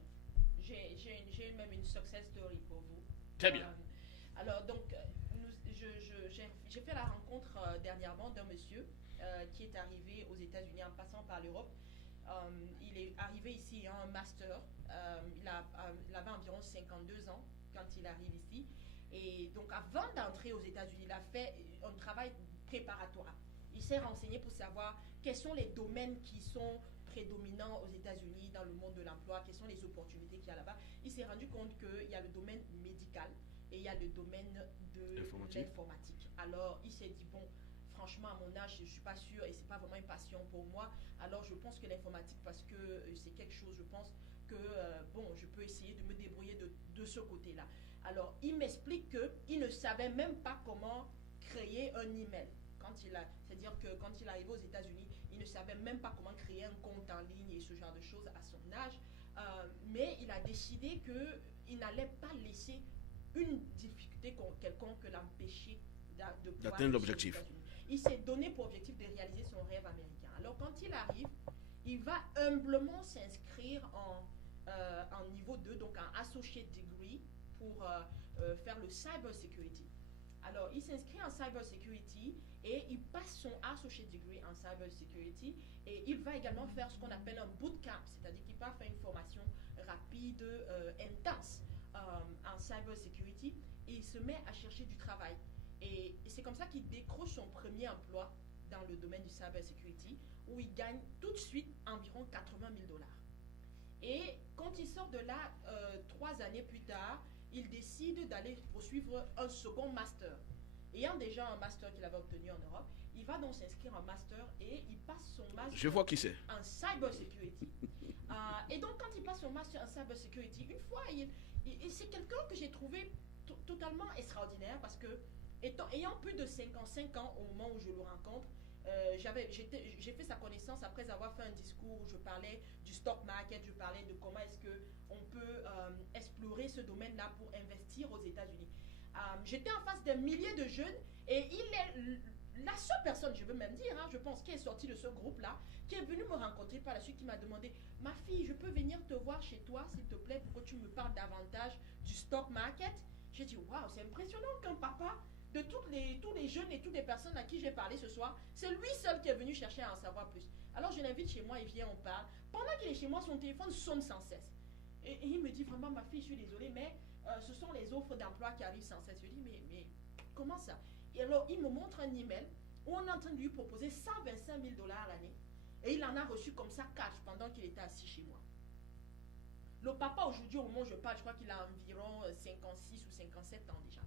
J'ai même une success story pour vous. Très bien. Alors, donc, j'ai fait la rencontre dernièrement d'un monsieur qui est arrivé aux États-Unis en passant par l'Europe. Il est arrivé ici en master. Il avait environ 52 ans quand il arrive ici. Et donc, avant d'entrer aux États-Unis, il a fait un travail préparatoire. Il s'est renseigné pour savoir quels sont les domaines qui sont prédominants aux États-Unis dans le monde de l'emploi, quelles sont les opportunités qu'il y a là-bas. Il s'est rendu compte qu'il y a le domaine médical et il y a le domaine de l'informatique. Alors, il s'est dit, bon, franchement, à mon âge, je ne suis pas sûre et ce n'est pas vraiment une passion pour moi. Alors, je pense que l'informatique, parce que c'est quelque chose, je pense que, bon, je peux essayer de me débrouiller de ce côté-là. Alors, il m'explique qu'il ne savait même pas comment créer un email. C'est-à-dire que quand il est arrivé aux États-Unis, il ne savait même pas comment créer un compte en ligne et ce genre de choses à son âge. Mais il a décidé qu'il n'allait pas laisser une difficulté quelconque l'empêcher d'atteindre l'objectif. Il s'est donné pour objectif de réaliser son rêve américain. Alors quand il arrive, il va humblement s'inscrire en niveau 2, donc en associate degree pour faire le cyber security. Alors, il s'inscrit en cyber security et il passe son associate degree en cyber security et il va également faire ce qu'on appelle un bootcamp, c'est-à-dire qu'il va faire une formation rapide, intense en cyber security et il se met à chercher du travail. Et c'est comme ça qu'il décroche son premier emploi dans le domaine du cyber security où il gagne tout de suite environ 80 000 $. Et quand il sort de là, 3 années plus tard, il décide d'aller poursuivre un second master. Ayant déjà un master qu'il avait obtenu en Europe, il va donc s'inscrire en master et il passe son master. Je vois qui c'est. En cyber security. Et donc quand il passe son master en cyber security, une fois, c'est quelqu'un que j'ai trouvé totalement extraordinaire parce que ayant plus de 55 ans au moment où je le rencontre, j'ai fait sa connaissance après avoir fait un discours où je parlais du stock market, je parlais de comment est-ce qu'on peut explorer ce domaine-là pour investir aux États-Unis. J'étais en face d'un millier de jeunes et il est la seule personne, je veux même dire, je pense, qui est sortie de ce groupe-là, qui est venue me rencontrer par la suite, qui m'a demandé, ma fille, je peux venir te voir chez toi, s'il te plaît, pour que tu me parles davantage du stock market. J'ai dit, waouh, c'est impressionnant qu'un papa de tous les jeunes et toutes les personnes à qui j'ai parlé ce soir, c'est lui seul qui est venu chercher à en savoir plus. Alors je l'invite chez moi, il vient, on parle. Pendant qu'il est chez moi, son téléphone sonne sans cesse. Et il me dit vraiment, ma fille, je suis désolée, mais ce sont les offres d'emploi qui arrivent sans cesse. Je dis, mais comment ça? Et alors il me montre un email où on est en train de lui proposer 125 000 $ à l'année. Et il en a reçu comme ça cash pendant qu'il était assis chez moi. Le papa aujourd'hui, au moment où je parle, je crois qu'il a environ 56 ou 57 ans déjà.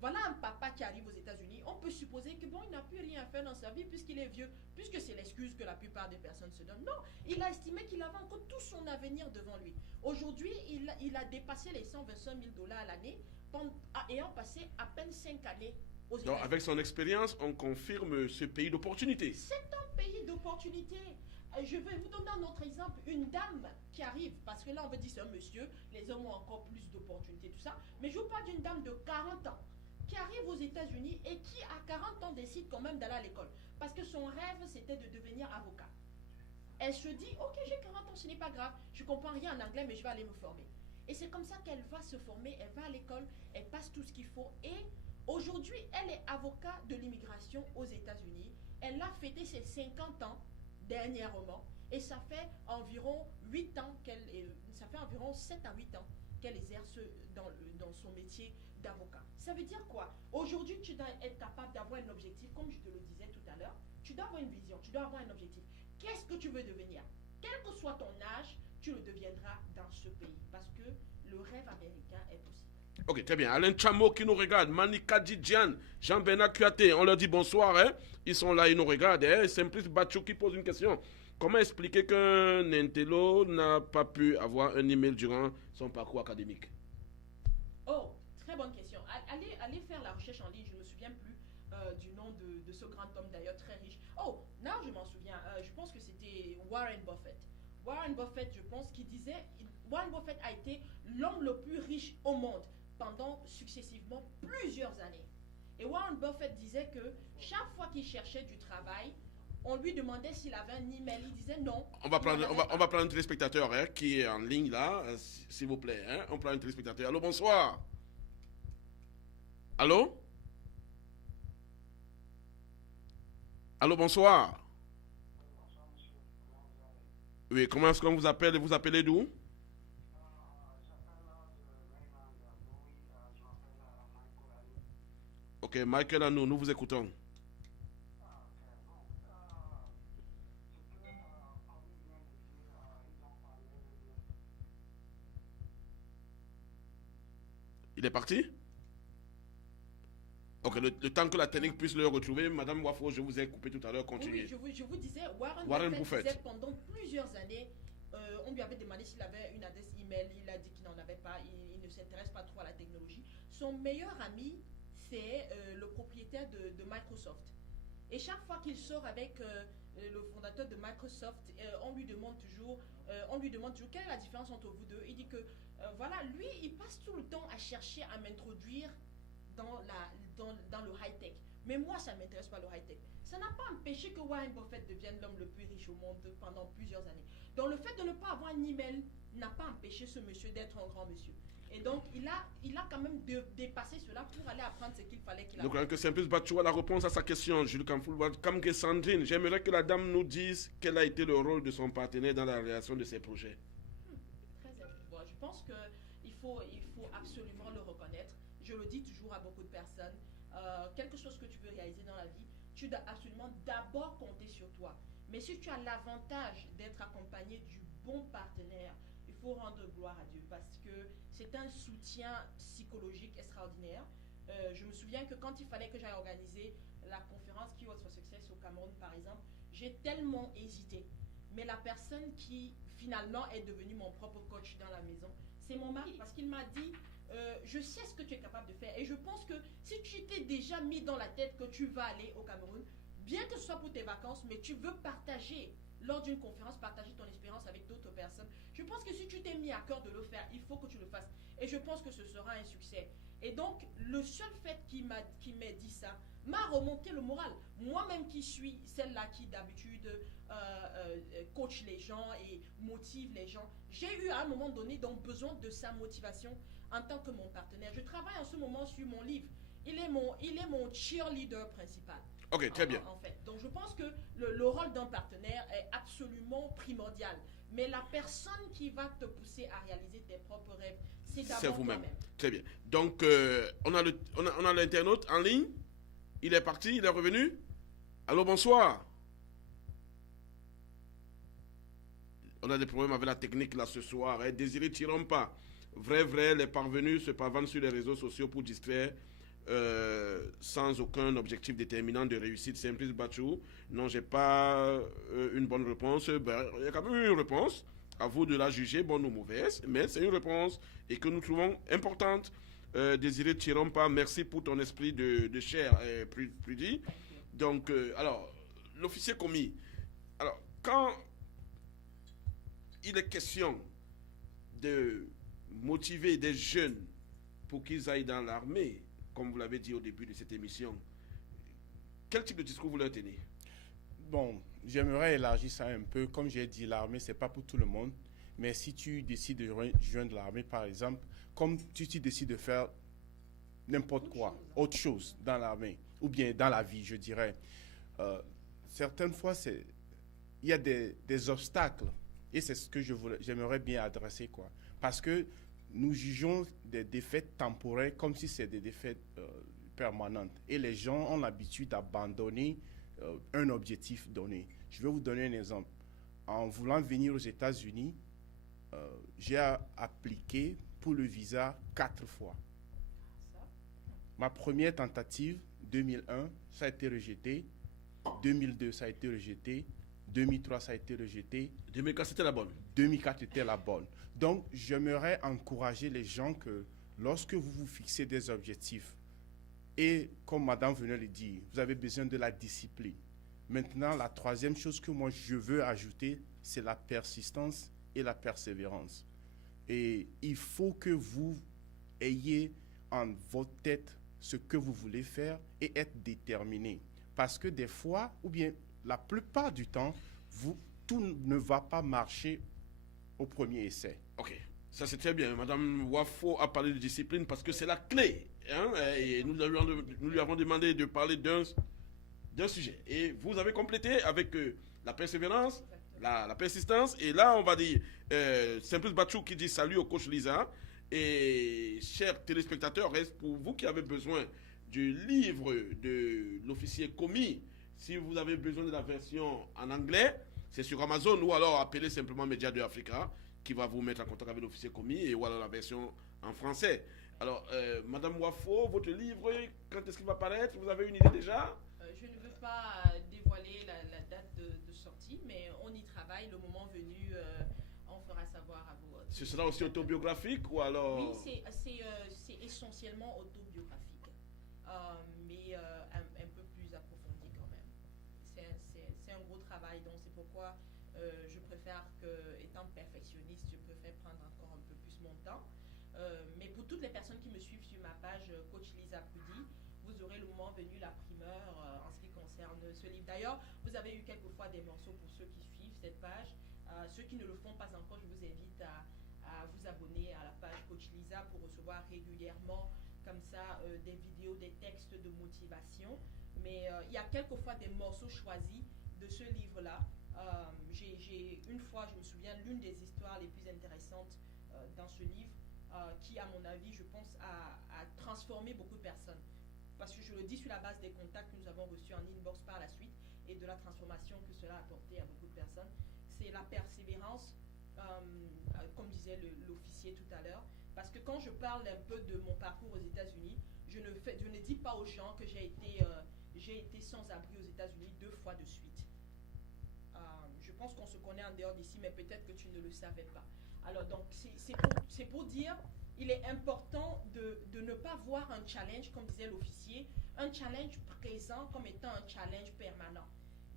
Voilà un papa qui arrive aux États-Unis. On peut supposer que bon, il n'a plus rien à faire dans sa vie puisqu'il est vieux, puisque c'est l'excuse que la plupart des personnes se donnent. Non, il a estimé qu'il avait encore tout son avenir devant lui. Aujourd'hui, il a dépassé les 125 000 $ à l'année, ayant passé à peine 5 années aux États-Unis. Donc, avec son expérience, on confirme ce pays d'opportunité. C'est un pays d'opportunité. Je vais vous donner un autre exemple. Une dame qui arrive, parce que là on veut dire c'est un monsieur, les hommes ont encore plus d'opportunités, tout ça. Mais je vous parle d'une dame de 40 ans qui arrive aux États-Unis et qui à 40 ans décide quand même d'aller à l'école. Parce que son rêve c'était de devenir avocat. Elle se dit, ok j'ai 40 ans, ce n'est pas grave, je comprends rien en anglais mais je vais aller me former. Et c'est comme ça qu'elle va se former, elle va à l'école, elle passe tout ce qu'il faut. Et aujourd'hui, elle est avocat de l'immigration aux États-Unis. Elle a fêté ses 50 ans dernièrement. Et ça fait environ 8 ans ça fait environ 7 à 8 ans qu'elle exerce dans son métier d'avocat. Ça veut dire quoi? Aujourd'hui, tu dois être capable d'avoir un objectif, comme je te le disais tout à l'heure. Tu dois avoir une vision, tu dois avoir un objectif. Qu'est-ce que tu veux devenir? Quel que soit ton âge, tu le deviendras dans ce pays. Parce que le rêve américain est possible. Ok, très bien. Alain Chamo qui nous regarde, Manika Djidjian, Jean-Bernard Kuaté, on leur dit bonsoir. Hein? Ils sont là, ils nous regardent. Hein? Simplice Bachou qui pose une question. Comment expliquer qu'un intello n'a pas pu avoir un email durant son parcours académique? Oh, très bonne question. Allez faire la recherche en ligne. Je ne me souviens plus du nom de ce grand homme d'ailleurs très riche. Oh, non, je m'en souviens. Je pense que c'était Warren Buffett. Warren Buffett, je pense qu'il disait, Warren Buffett a été l'homme le plus riche au monde pendant successivement plusieurs années. Et Warren Buffett disait que chaque fois qu'il cherchait du travail, on lui demandait s'il avait un email. Il disait non. On va prendre un téléspectateur hein, qui est en ligne là, s'il vous plaît. Hein? On prend un téléspectateur. Allô, bonsoir. Allô? Allô, bonsoir. Oui, comment est-ce qu'on vous appelle? Vous appelez d'où? Ok, Michael Anou, nous vous écoutons. Il est parti? Ok, le temps que la technique puisse le retrouver, Madame Wafo, je vous ai coupé tout à l'heure, continuez. Oui, je vous disais, Warren Buffett Buffett. disait pendant plusieurs années, on lui avait demandé s'il avait une adresse email, il a dit qu'il n'en avait pas, il ne s'intéresse pas trop à la technologie. Son meilleur ami, c'est le propriétaire de Microsoft. Et chaque fois qu'il sort avec le fondateur de Microsoft, on lui demande toujours quelle est la différence entre vous deux. Il dit que voilà, lui, il passe tout le temps à chercher à m'introduire dans le high-tech. Mais moi, ça ne m'intéresse pas le high-tech. Ça n'a pas empêché que Warren Buffett devienne l'homme le plus riche au monde pendant plusieurs années. Donc le fait de ne pas avoir un email n'a pas empêché ce monsieur d'être un grand monsieur. Et donc il a quand même dépassé cela pour aller apprendre ce qu'il fallait qu'il apprenne. Donc, que Simplice Bachou a la réponse à sa question, Jules Kamfoul, comme que Sandrine, j'aimerais que la dame nous dise quel a été le rôle de son partenaire dans la réalisation de ses projets. Très bon, je pense qu'il faut absolument le reconnaître. Je le dis toujours à beaucoup de personnes, quelque chose que tu veux réaliser dans la vie, tu dois absolument d'abord compter sur toi. Mais si tu as l'avantage d'être accompagné du bon partenaire, il faut rendre gloire à Dieu parce que c'est un soutien psychologique extraordinaire. Je me souviens que quand il fallait que j'aille organiser la conférence Keywords for Success au Cameroun, par exemple, j'ai tellement hésité. Mais la personne qui finalement est devenue mon propre coach dans la maison, c'est mon mari parce qu'il m'a dit je sais ce que tu es capable de faire et je pense que si tu t'es déjà mis dans la tête que tu vas aller au Cameroun, bien que ce soit pour tes vacances, mais tu veux partager lors d'une conférence, partager ton expérience avec d'autres personnes, je pense que si tu t'es mis à cœur de le faire, il faut que tu le fasses. Et je pense que ce sera un succès. Et donc, le seul fait qu'il m'ait dit ça m'a remonté le moral. Moi-même qui suis celle-là qui d'habitude coach les gens et motive les gens, j'ai eu à un moment donné donc besoin de sa motivation en tant que mon partenaire. Je travaille en ce moment sur mon livre. Il est mon cheerleader principal. Ok, très bien. En fait. Donc je pense que le rôle d'un partenaire est absolument primordial. Mais la personne qui va te pousser à réaliser tes propres rêves, c'est d'abord vous-même. toi-même. Très bien. Donc, on a l'internaute en ligne. Il est parti, il est revenu. Allô, bonsoir. On a des problèmes avec la technique là ce soir. Hein. Désiré Tirompa. Vrai, les parvenus se pavent sur les réseaux sociaux pour distraire sans aucun objectif déterminant de réussite. Simplice Bachou. Non, j'ai pas une bonne réponse. Ben, il y a quand même une réponse. À vous de la juger, bonne ou mauvaise. Mais c'est une réponse et que nous trouvons importante. Désiré Tirompa, merci pour ton esprit de chair plus dit. Donc, alors, l'officier commis. Alors, quand il est question de motiver des jeunes pour qu'ils aillent dans l'armée, comme vous l'avez dit au début de cette émission, quel type de discours vous leur tenez? Bon, j'aimerais élargir ça un peu. Comme j'ai dit, l'armée, ce n'est pas pour tout le monde. Mais si tu décides de joindre l'armée, par exemple, comme tu décides de faire n'importe quoi, autre chose dans l'armée, ou bien dans la vie, je dirais, certaines fois, il y a des obstacles. Et c'est ce que j'aimerais bien adresser, quoi. Parce que nous jugeons des défaites temporaires comme si c'était des défaites permanentes. Et les gens ont l'habitude d'abandonner un objectif donné. Je vais vous donner un exemple. En voulant venir aux États-Unis, j'ai appliqué pour le visa 4 fois. Ma première tentative, 2001, ça a été rejeté. 2002, ça a été rejeté. 2003, ça a été rejeté. 2004, c'était la bonne. 2004 était la bonne. Donc, j'aimerais encourager les gens que lorsque vous vous fixez des objectifs, et comme madame venait de le dire, vous avez besoin de la discipline. Maintenant, la troisième chose que moi je veux ajouter, c'est la persistance et la persévérance. Et il faut que vous ayez en votre tête ce que vous voulez faire et être déterminé. Parce que des fois, ou bien la plupart du temps, tout ne va pas marcher au premier essai. Ok, ça c'est très bien. Madame Wafo a parlé de discipline parce que c'est la clé. Hein, et nous lui avons demandé de parler d'un sujet. Et vous avez complété avec la persévérance, la persistance. Et là, on va dire, Simplice Bachou qui dit salut au coach Lisa. Et chers téléspectateurs, reste pour vous qui avez besoin du livre de l'officier commis. Si vous avez besoin de la version en anglais, c'est sur Amazon ou alors appelez simplement Média de Africa qui va vous mettre en contact avec l'officier commis et ou alors la version en français. Alors, Madame Wafo, votre livre, quand est-ce qu'il va paraître? Vous avez une idée déjà? Je ne veux pas dévoiler la date de sortie, mais on y travaille. Le moment venu, on fera savoir à vous. Ce sera aussi autobiographique ou alors? Oui, c'est essentiellement autobiographique, mais un peu plus approfondi quand même. C'est un gros travail, donc c'est pourquoi je préfère que, étant perfectionniste, je préfère prendre encore un peu plus mon temps. Mais pour toutes les personnes qui me suivent sur ma page Coach Lisa Poudi, vous aurez le moment venu la primeur en ce qui concerne ce livre. D'ailleurs, vous avez eu quelquefois des morceaux pour ceux qui suivent cette page. Ceux qui ne le font pas encore, je vous invite à vous abonner à la page Coach Lisa pour recevoir régulièrement comme ça des vidéos, des textes de motivation. Mais il y a quelquefois des morceaux choisis de ce livre-là. Une fois, je me souviens, l'une des histoires les plus intéressantes dans ce livre, qui, à mon avis, je pense, a transformé beaucoup de personnes. Parce que je le dis sur la base des contacts que nous avons reçus en inbox par la suite et de la transformation que cela a apporté à beaucoup de personnes. C'est la persévérance, comme disait l'officier tout à l'heure. Parce que quand je parle un peu de mon parcours aux États-Unis, je ne dis pas aux gens que j'ai été sans abri aux États-Unis 2 fois de suite. Je pense qu'on se connaît en dehors d'ici, mais peut-être que tu ne le savais pas. Alors donc, c'est pour dire, il est important de ne pas voir un challenge, comme disait l'officier, un challenge présent comme étant un challenge permanent.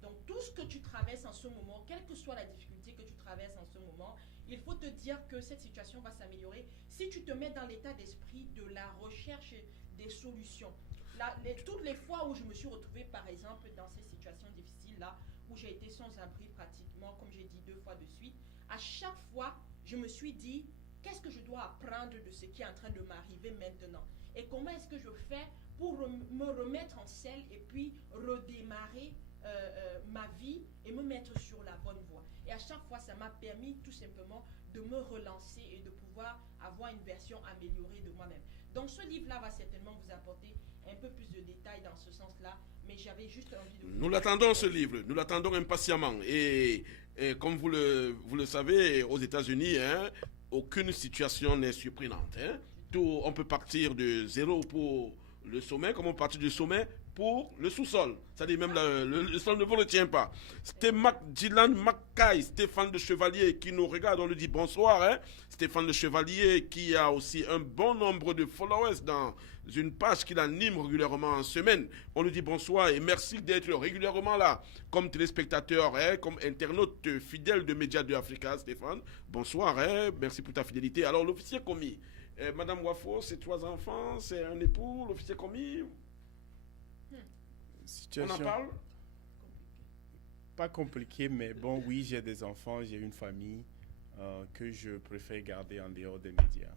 Donc tout ce que tu traverses en ce moment, quelle que soit la difficulté que tu traverses en ce moment, il faut te dire que cette situation va s'améliorer si tu te mets dans l'état d'esprit de la recherche des solutions. Toutes les fois où je me suis retrouvée, par exemple, dans ces situations difficiles-là, où j'ai été sans abri pratiquement, comme j'ai dit 2 fois de suite, à chaque fois, je me suis dit, qu'est-ce que je dois apprendre de ce qui est en train de m'arriver maintenant? Et comment est-ce que je fais pour me remettre en selle et puis redémarrer ma vie et me mettre sur la bonne voie? Et à chaque fois, ça m'a permis tout simplement de me relancer et de pouvoir avoir une version améliorée de moi-même. Donc ce livre-là va certainement vous apporter un peu plus de détails dans ce sens-là, mais j'avais juste envie de... Nous l'attendons ce livre, nous l'attendons impatiemment. Et comme vous le savez, aux États-Unis, hein, aucune situation n'est surprenante. Hein. On peut partir de zéro pour le sommet, comme on partit du sommet pour le sous-sol. C'est-à-dire même le sol ne vous retient pas. C'était Dylan Mackay, Stéphane Le Chevalier qui nous regarde, on lui dit bonsoir. Hein. Stéphane Le Chevalier qui a aussi un bon nombre de followers dans une page qu'il anime régulièrement en semaine. On lui dit bonsoir et merci d'être régulièrement là comme téléspectateur, hein, comme internaute fidèle de Média de Africa, Stéphane. Bonsoir, hein, merci pour ta fidélité. Alors l'officier commis, Madame Wafo, c'est 3 enfants, c'est un époux, l'officier commis. Situation On en parle? pas compliqué, mais bon, oui, j'ai des enfants, j'ai une famille. que je préfère garder en dehors des médias.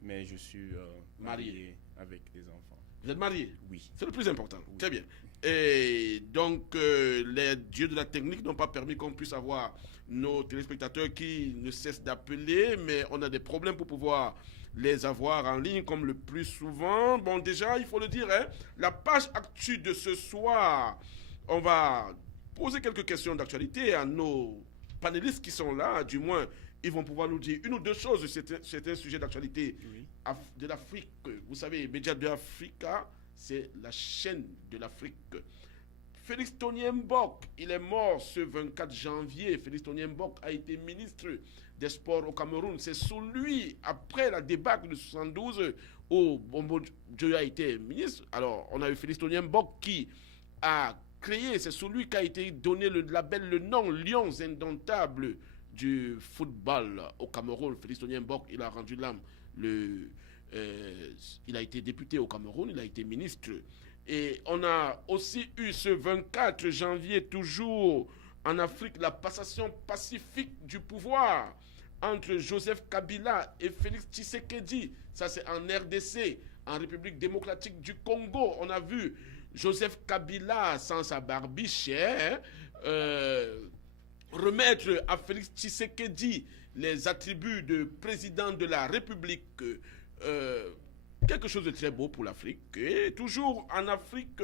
Mais je suis marié avec des enfants. Vous êtes marié? Oui. C'est le plus important. Oui. Très bien. Et donc, les dieux de la technique n'ont pas permis qu'on puisse avoir nos téléspectateurs qui ne cessent d'appeler, mais on a des problèmes pour pouvoir les avoir en ligne comme le plus souvent. Bon, déjà, il faut le dire, hein, la page actu de ce soir, on va poser quelques questions d'actualité à nos panélistes qui sont là, du moins, ils vont pouvoir nous dire une ou deux choses. C'est un sujet d'actualité Oui. de l'Afrique. Vous savez, Média de Africa, c'est la chaîne de l'Afrique. Félix Tonye-Mbok, il est mort ce 24 janvier. Félix Tonye-Mbok a été ministre des Sports au Cameroun. C'est sous lui, après la débâcle de 72, où Bombo Dieu a été ministre. Alors, on a eu Félix Tonye-Mbok qui a créé, c'est sous lui qu'a été donné le label, le nom Lions Indomptables du football au Cameroun. Félix Tonye-Mbok, il a rendu l'âme. Il a été député au Cameroun, il a été ministre. Et on a aussi eu ce 24 janvier, toujours en Afrique, la passation pacifique du pouvoir entre Joseph Kabila et Félix Tshisekedi. Ça, c'est en RDC, en République démocratique du Congo. On a vu Joseph Kabila, sans sa barbiche, remettre à Félix Tshisekedi les attributs de président de la République. Quelque chose de très beau pour l'Afrique. Et toujours en Afrique,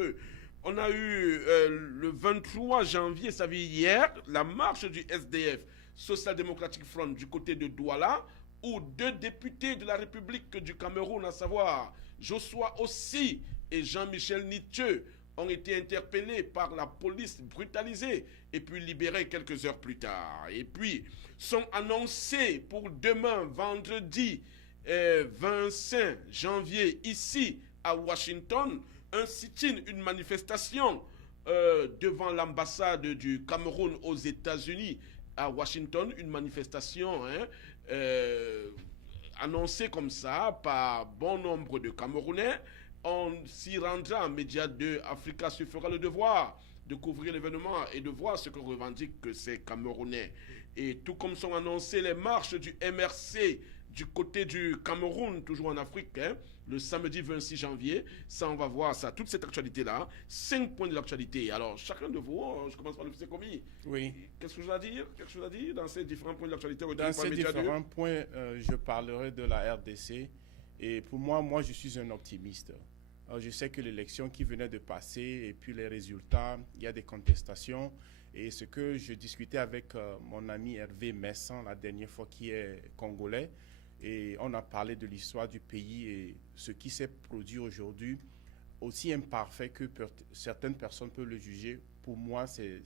on a eu le 23 janvier, ça veut dire hier, la marche du SDF, Social Democratic Front, du côté de Douala, où deux députés de la République du Cameroun, à savoir Joshua Ossi et Jean-Michel Nithieu, ont été interpellés par la police, brutalisés et puis libérés quelques heures plus tard. Et puis sont annoncés pour demain, vendredi 25 janvier, ici à Washington, un sit-in, une manifestation devant l'ambassade du Cameroun aux États-Unis à Washington, une manifestation annoncée comme ça par bon nombre de Camerounais. On s'y rendra, Média 2 Africa se fera le devoir de couvrir l'événement et de voir ce que revendiquent ces Camerounais. Et tout comme sont annoncées les marches du MRC du côté du Cameroun, toujours en Afrique, le samedi 26 janvier, ça on va voir ça, toute cette actualité-là, 5 points de l'actualité. Alors chacun de vous, je commence par le fils commis. Oui. Qu'est-ce que je dois dire? Quelque chose à dire dans ces différents points de l'actualité? Dans ces différents points, je parlerai de la RDC. Et pour moi, je suis un optimiste. Alors, je sais que l'élection qui venait de passer et puis les résultats, il y a des contestations. Et ce que je discutais avec mon ami Hervé Messan la dernière fois, qui est congolais, et on a parlé de l'histoire du pays et ce qui s'est produit aujourd'hui, aussi imparfait que certaines personnes peuvent le juger. Pour moi, c'est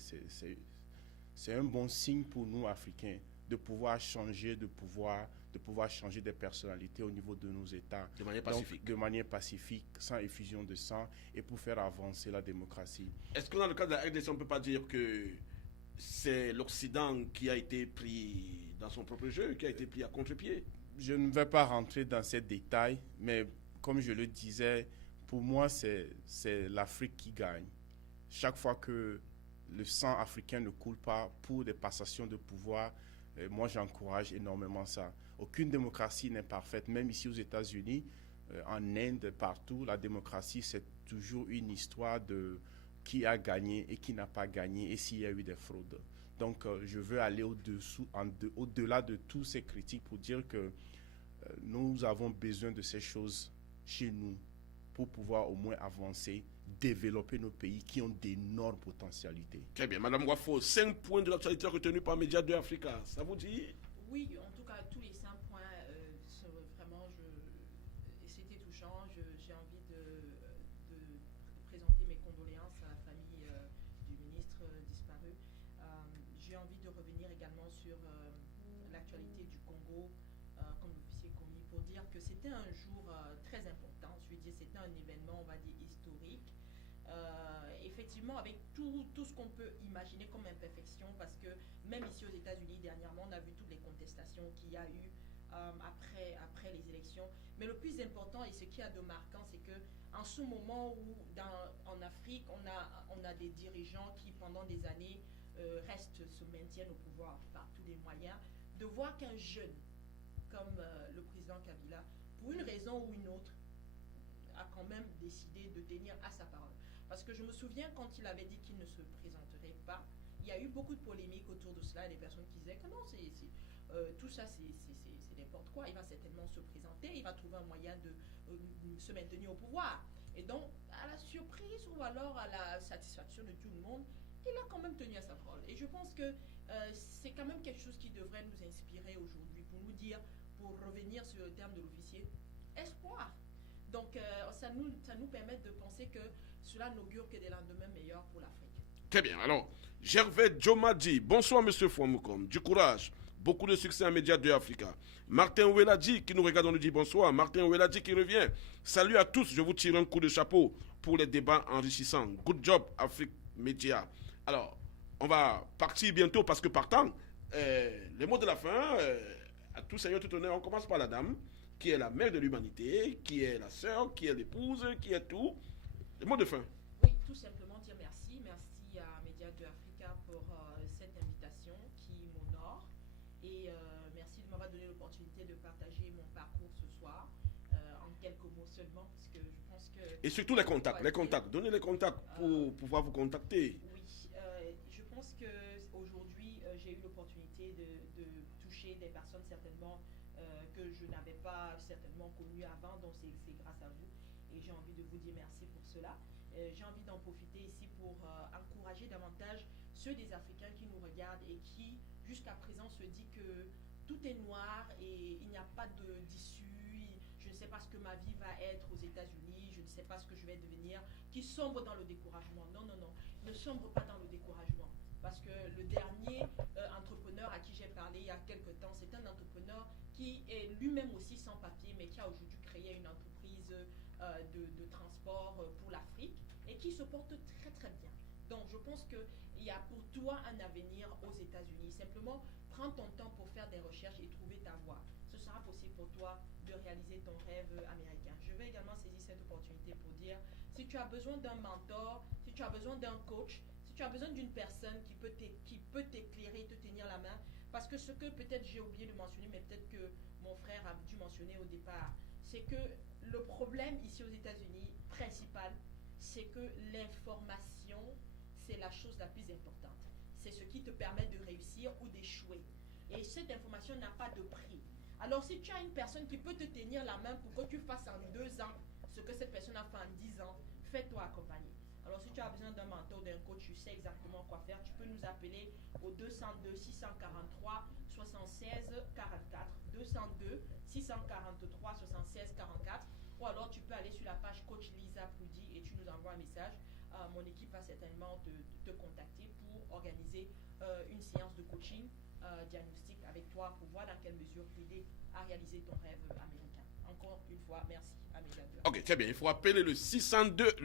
un bon signe pour nous, Africains, de pouvoir changer, de pouvoir changer des personnalités au niveau de nos États. De manière pacifique. Donc, de manière pacifique, sans effusion de sang, et pour faire avancer la démocratie. Est-ce que dans le cas de la RDC, on ne peut pas dire que c'est l'Occident qui a été pris dans son propre jeu, qui a été pris à contre-pied? Je ne vais pas rentrer dans ces détails, mais comme je le disais, pour moi, c'est l'Afrique qui gagne. Chaque fois que le sang africain ne coule pas pour des passations de pouvoir, moi, j'encourage énormément ça. Aucune démocratie n'est parfaite, même ici aux États-Unis, en Inde, partout. La démocratie, c'est toujours une histoire de qui a gagné et qui n'a pas gagné et s'il y a eu des fraudes. Donc, je veux aller au-delà de toutes ces critiques pour dire que nous avons besoin de ces choses chez nous pour pouvoir au moins avancer, développer nos pays qui ont d'énormes potentialités. Très bien. Madame Wafo, 5 points de l'actualité retenus par Média 2 Africa. Ça vous dit? Oui, en tout cas, tous les 5 points sont vraiment, c'était touchant. J'ai envie de présenter mes condoléances à la famille du ministre disparu. J'ai envie de revenir également sur l'actualité du Congo, comme l'officier commis, pour dire que c'était un jour très important. Je veux dire, c'était un événement, on va dire, historique. Effectivement, avec tout ce qu'on peut imaginer comme imperfection, parce que même ici aux États-Unis, dernièrement, on a vu toutes les contestations qu'il y a eu après les élections. Mais le plus important et ce qui est de marquant, c'est que en ce moment où en Afrique, on a des dirigeants qui, pendant des années, se maintiennent au pouvoir par tous les moyens. de voir qu'un jeune comme le président Kabila, pour une raison ou une autre, a quand même décidé de tenir à sa parole. Parce que je me souviens quand il avait dit qu'il ne se présenterait pas, il y a eu beaucoup de polémiques autour de cela, des personnes qui disaient que non, tout ça c'est n'importe quoi, il va certainement se présenter, il va trouver un moyen de se maintenir au pouvoir. Et donc, à la surprise ou alors à la satisfaction de tout le monde, il a quand même tenu à sa parole. Et je pense que c'est quand même quelque chose qui devrait nous inspirer aujourd'hui pour nous dire, pour revenir sur le terme de l'officier, espoir. Donc, ça nous permet de penser que cela n'augure que des lendemains meilleurs pour l'Afrique. Très bien. Alors, Gervais Joma dit bonsoir, monsieur Fouamoukom. Du courage. Beaucoup de succès à Média 2 Africa. Martin Oueladi qui nous regarde, on nous dit bonsoir. Martin Oueladi qui revient. Salut à tous. Je vous tire un coup de chapeau pour les débats enrichissants. Good job, Afrique Média. Alors, on va partir bientôt parce que partant, les mots de la fin, à tout seigneur, tout honneur, on commence par la dame, qui est la mère de l'humanité, qui est la sœur, qui est l'épouse, qui est tout. Les mots de fin. Oui, tout simplement dire merci. Merci à Média 2 Africa pour cette invitation qui m'honore. Et merci de m'avoir donné l'opportunité de partager mon parcours ce soir en quelques mots seulement, parce que je pense que... Et surtout les contacts, Donnez les contacts pour pouvoir vous contacter. Oui, je pense qu'aujourd'hui, j'ai eu l'opportunité de toucher des personnes certainement que je n'avais pas certainement connues avant, donc c'est grâce à vous. Et j'ai envie de vous dire merci pour cela. J'ai envie d'en profiter ici pour encourager davantage ceux des Africains qui nous regardent et qui, jusqu'à présent, se disent que tout est noir et il n'y a pas d'issue. Je ne sais pas ce que ma vie va être aux États-Unis, je ne sais pas ce que je vais devenir, qui sombrent dans le découragement. Non, non, non, ne sombre pas dans le découragement. Parce que le dernier entrepreneur à qui j'ai parlé il y a quelque temps, c'est un entrepreneur qui est lui-même aussi sans papier, mais qui a aujourd'hui créé une entreprise de transport pour l'Afrique et qui se porte très très bien. Donc je pense qu'il y a pour toi un avenir aux États-Unis. Simplement, prends ton temps pour faire des recherches et trouver ta voie. Ce sera possible pour toi de réaliser ton rêve américain. Je vais également saisir cette opportunité pour dire, si tu as besoin d'un mentor, si tu as besoin d'un coach, si tu as besoin d'une personne qui peut t'éclairer, te tenir la main, parce que ce que peut-être j'ai oublié de mentionner, mais peut-être que mon frère a dû mentionner au départ, c'est que le problème ici aux États-Unis principal, c'est que l'information, c'est la chose la plus importante. C'est ce qui te permet de réussir ou d'échouer. Et cette information n'a pas de prix. Alors si tu as une personne qui peut te tenir la main pour que tu fasses en 2 ans ce que cette personne a fait en 10 ans, fais-toi accompagner. Alors si tu as besoin d'un mentor, d'un coach, tu sais exactement quoi faire, tu peux nous appeler au 202 643 76 44, 202 643 76 44, ou alors tu peux aller sur la page Coach Lisa Prudy et tu nous envoies un message. Mon équipe va certainement te contacter pour organiser une séance de coaching diagnostic avec toi pour voir dans quelle mesure t'aider à réaliser ton rêve américain. Encore une fois, merci à Média 2. Ok, très bien. Il faut appeler le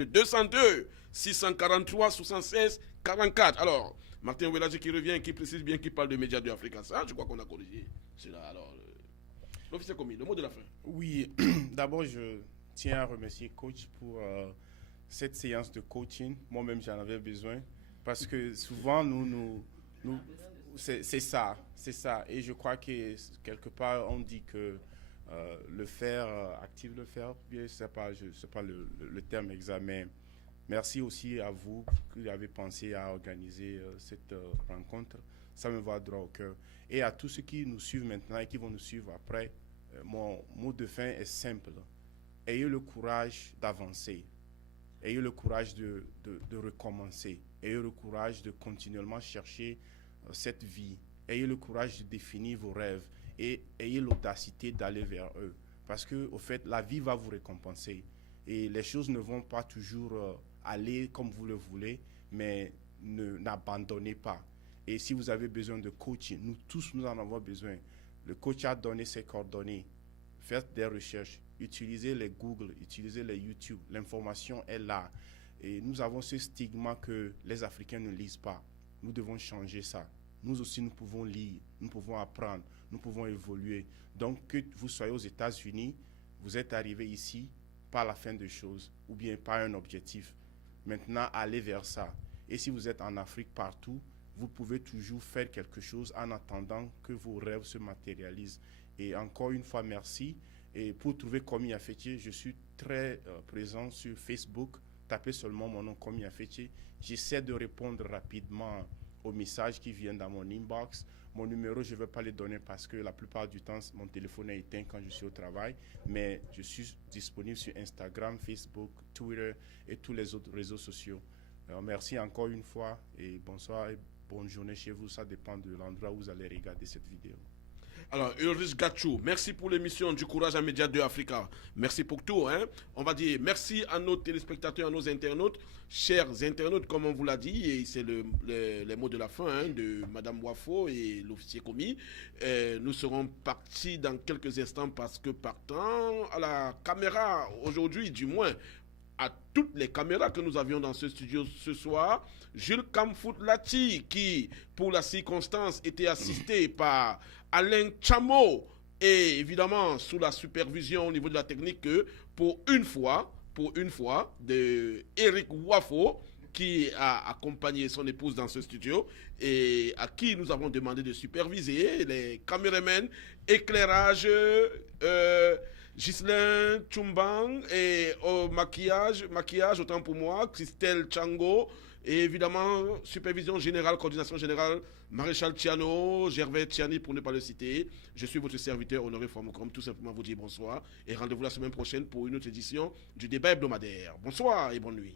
202 643 76 44. Alors, Martin Oueladi qui revient, qui précise bien, qui parle de Média 2 Africa. Ça, je crois qu'on a corrigé cela. Alors, l'officier commis, le mot de la fin. Oui, d'abord, je tiens à remercier Coach pour cette séance de coaching. Moi-même, j'en avais besoin parce que souvent, c'est ça. Et je crois que quelque part, on dit que le faire active le faire. Bien, c'est pas le terme exact, mais merci aussi à vous qui avez pensé à organiser cette rencontre. Ça me va droit au cœur. Et à tous ceux qui nous suivent maintenant et qui vont nous suivre après, mon mot de fin est simple. Ayez le courage d'avancer. Ayez le courage de recommencer. Ayez le courage de continuellement chercher cette vie. Ayez le courage de définir vos rêves et ayez l'audacité d'aller vers eux. Parce que, au fait, la vie va vous récompenser. Et les choses ne vont pas toujours aller comme vous le voulez, mais n'abandonnez pas. Et si vous avez besoin de coaching, nous tous, nous en avons besoin. Le coach a donné ses coordonnées. Faites des recherches. Utilisez les Google, utilisez les YouTube. L'information est là. Et nous avons ce stigma que les Africains ne lisent pas. Nous devons changer ça. Nous aussi, nous pouvons lire, nous pouvons apprendre, nous pouvons évoluer. Donc, que vous soyez aux États-Unis, vous êtes arrivé ici par la fin des choses ou bien par un objectif. Maintenant, allez vers ça. Et si vous êtes en Afrique partout, vous pouvez toujours faire quelque chose en attendant que vos rêves se matérialisent. Et encore une fois, merci. Et pour trouver Komi Afetier, je suis très présent sur Facebook. Tapez seulement mon nom, Komi Afetier. J'essaie de répondre rapidement aux messages qui viennent dans mon inbox. Mon numéro, je ne vais pas le donner parce que la plupart du temps, mon téléphone est éteint quand je suis au travail. Mais je suis disponible sur Instagram, Facebook, Twitter et tous les autres réseaux sociaux. Alors, merci encore une fois et bonsoir et bonne journée chez vous. Ça dépend de l'endroit où vous allez regarder cette vidéo. Alors, Ulrich Gachou, merci pour l'émission du Courage à Média de Africa. Merci pour tout. Hein. On va dire merci à nos téléspectateurs, à nos internautes. Chers internautes, comme on vous l'a dit, et c'est les mots de la fin hein, de Madame Wafo et l'officier Komi. Nous serons partis dans quelques instants parce que partant à la caméra, aujourd'hui du moins, à toutes les caméras que nous avions dans ce studio ce soir, Jules Kamfout Lati, qui, pour la circonstance, était assisté par Alain Chamo, et évidemment, sous la supervision au niveau de la technique, pour une fois, de Eric Wafo, qui a accompagné son épouse dans ce studio, et à qui nous avons demandé de superviser les caméramans, éclairage, Ghislain Chumbang et au maquillage, autant pour moi, Christelle Chango, et évidemment, supervision générale, coordination générale, Maréchal Tiano, Gervais Tiani pour ne pas le citer. Je suis votre serviteur Honoré Formocom, tout simplement vous dire bonsoir et rendez-vous la semaine prochaine pour une autre édition du débat hebdomadaire. Bonsoir et bonne nuit.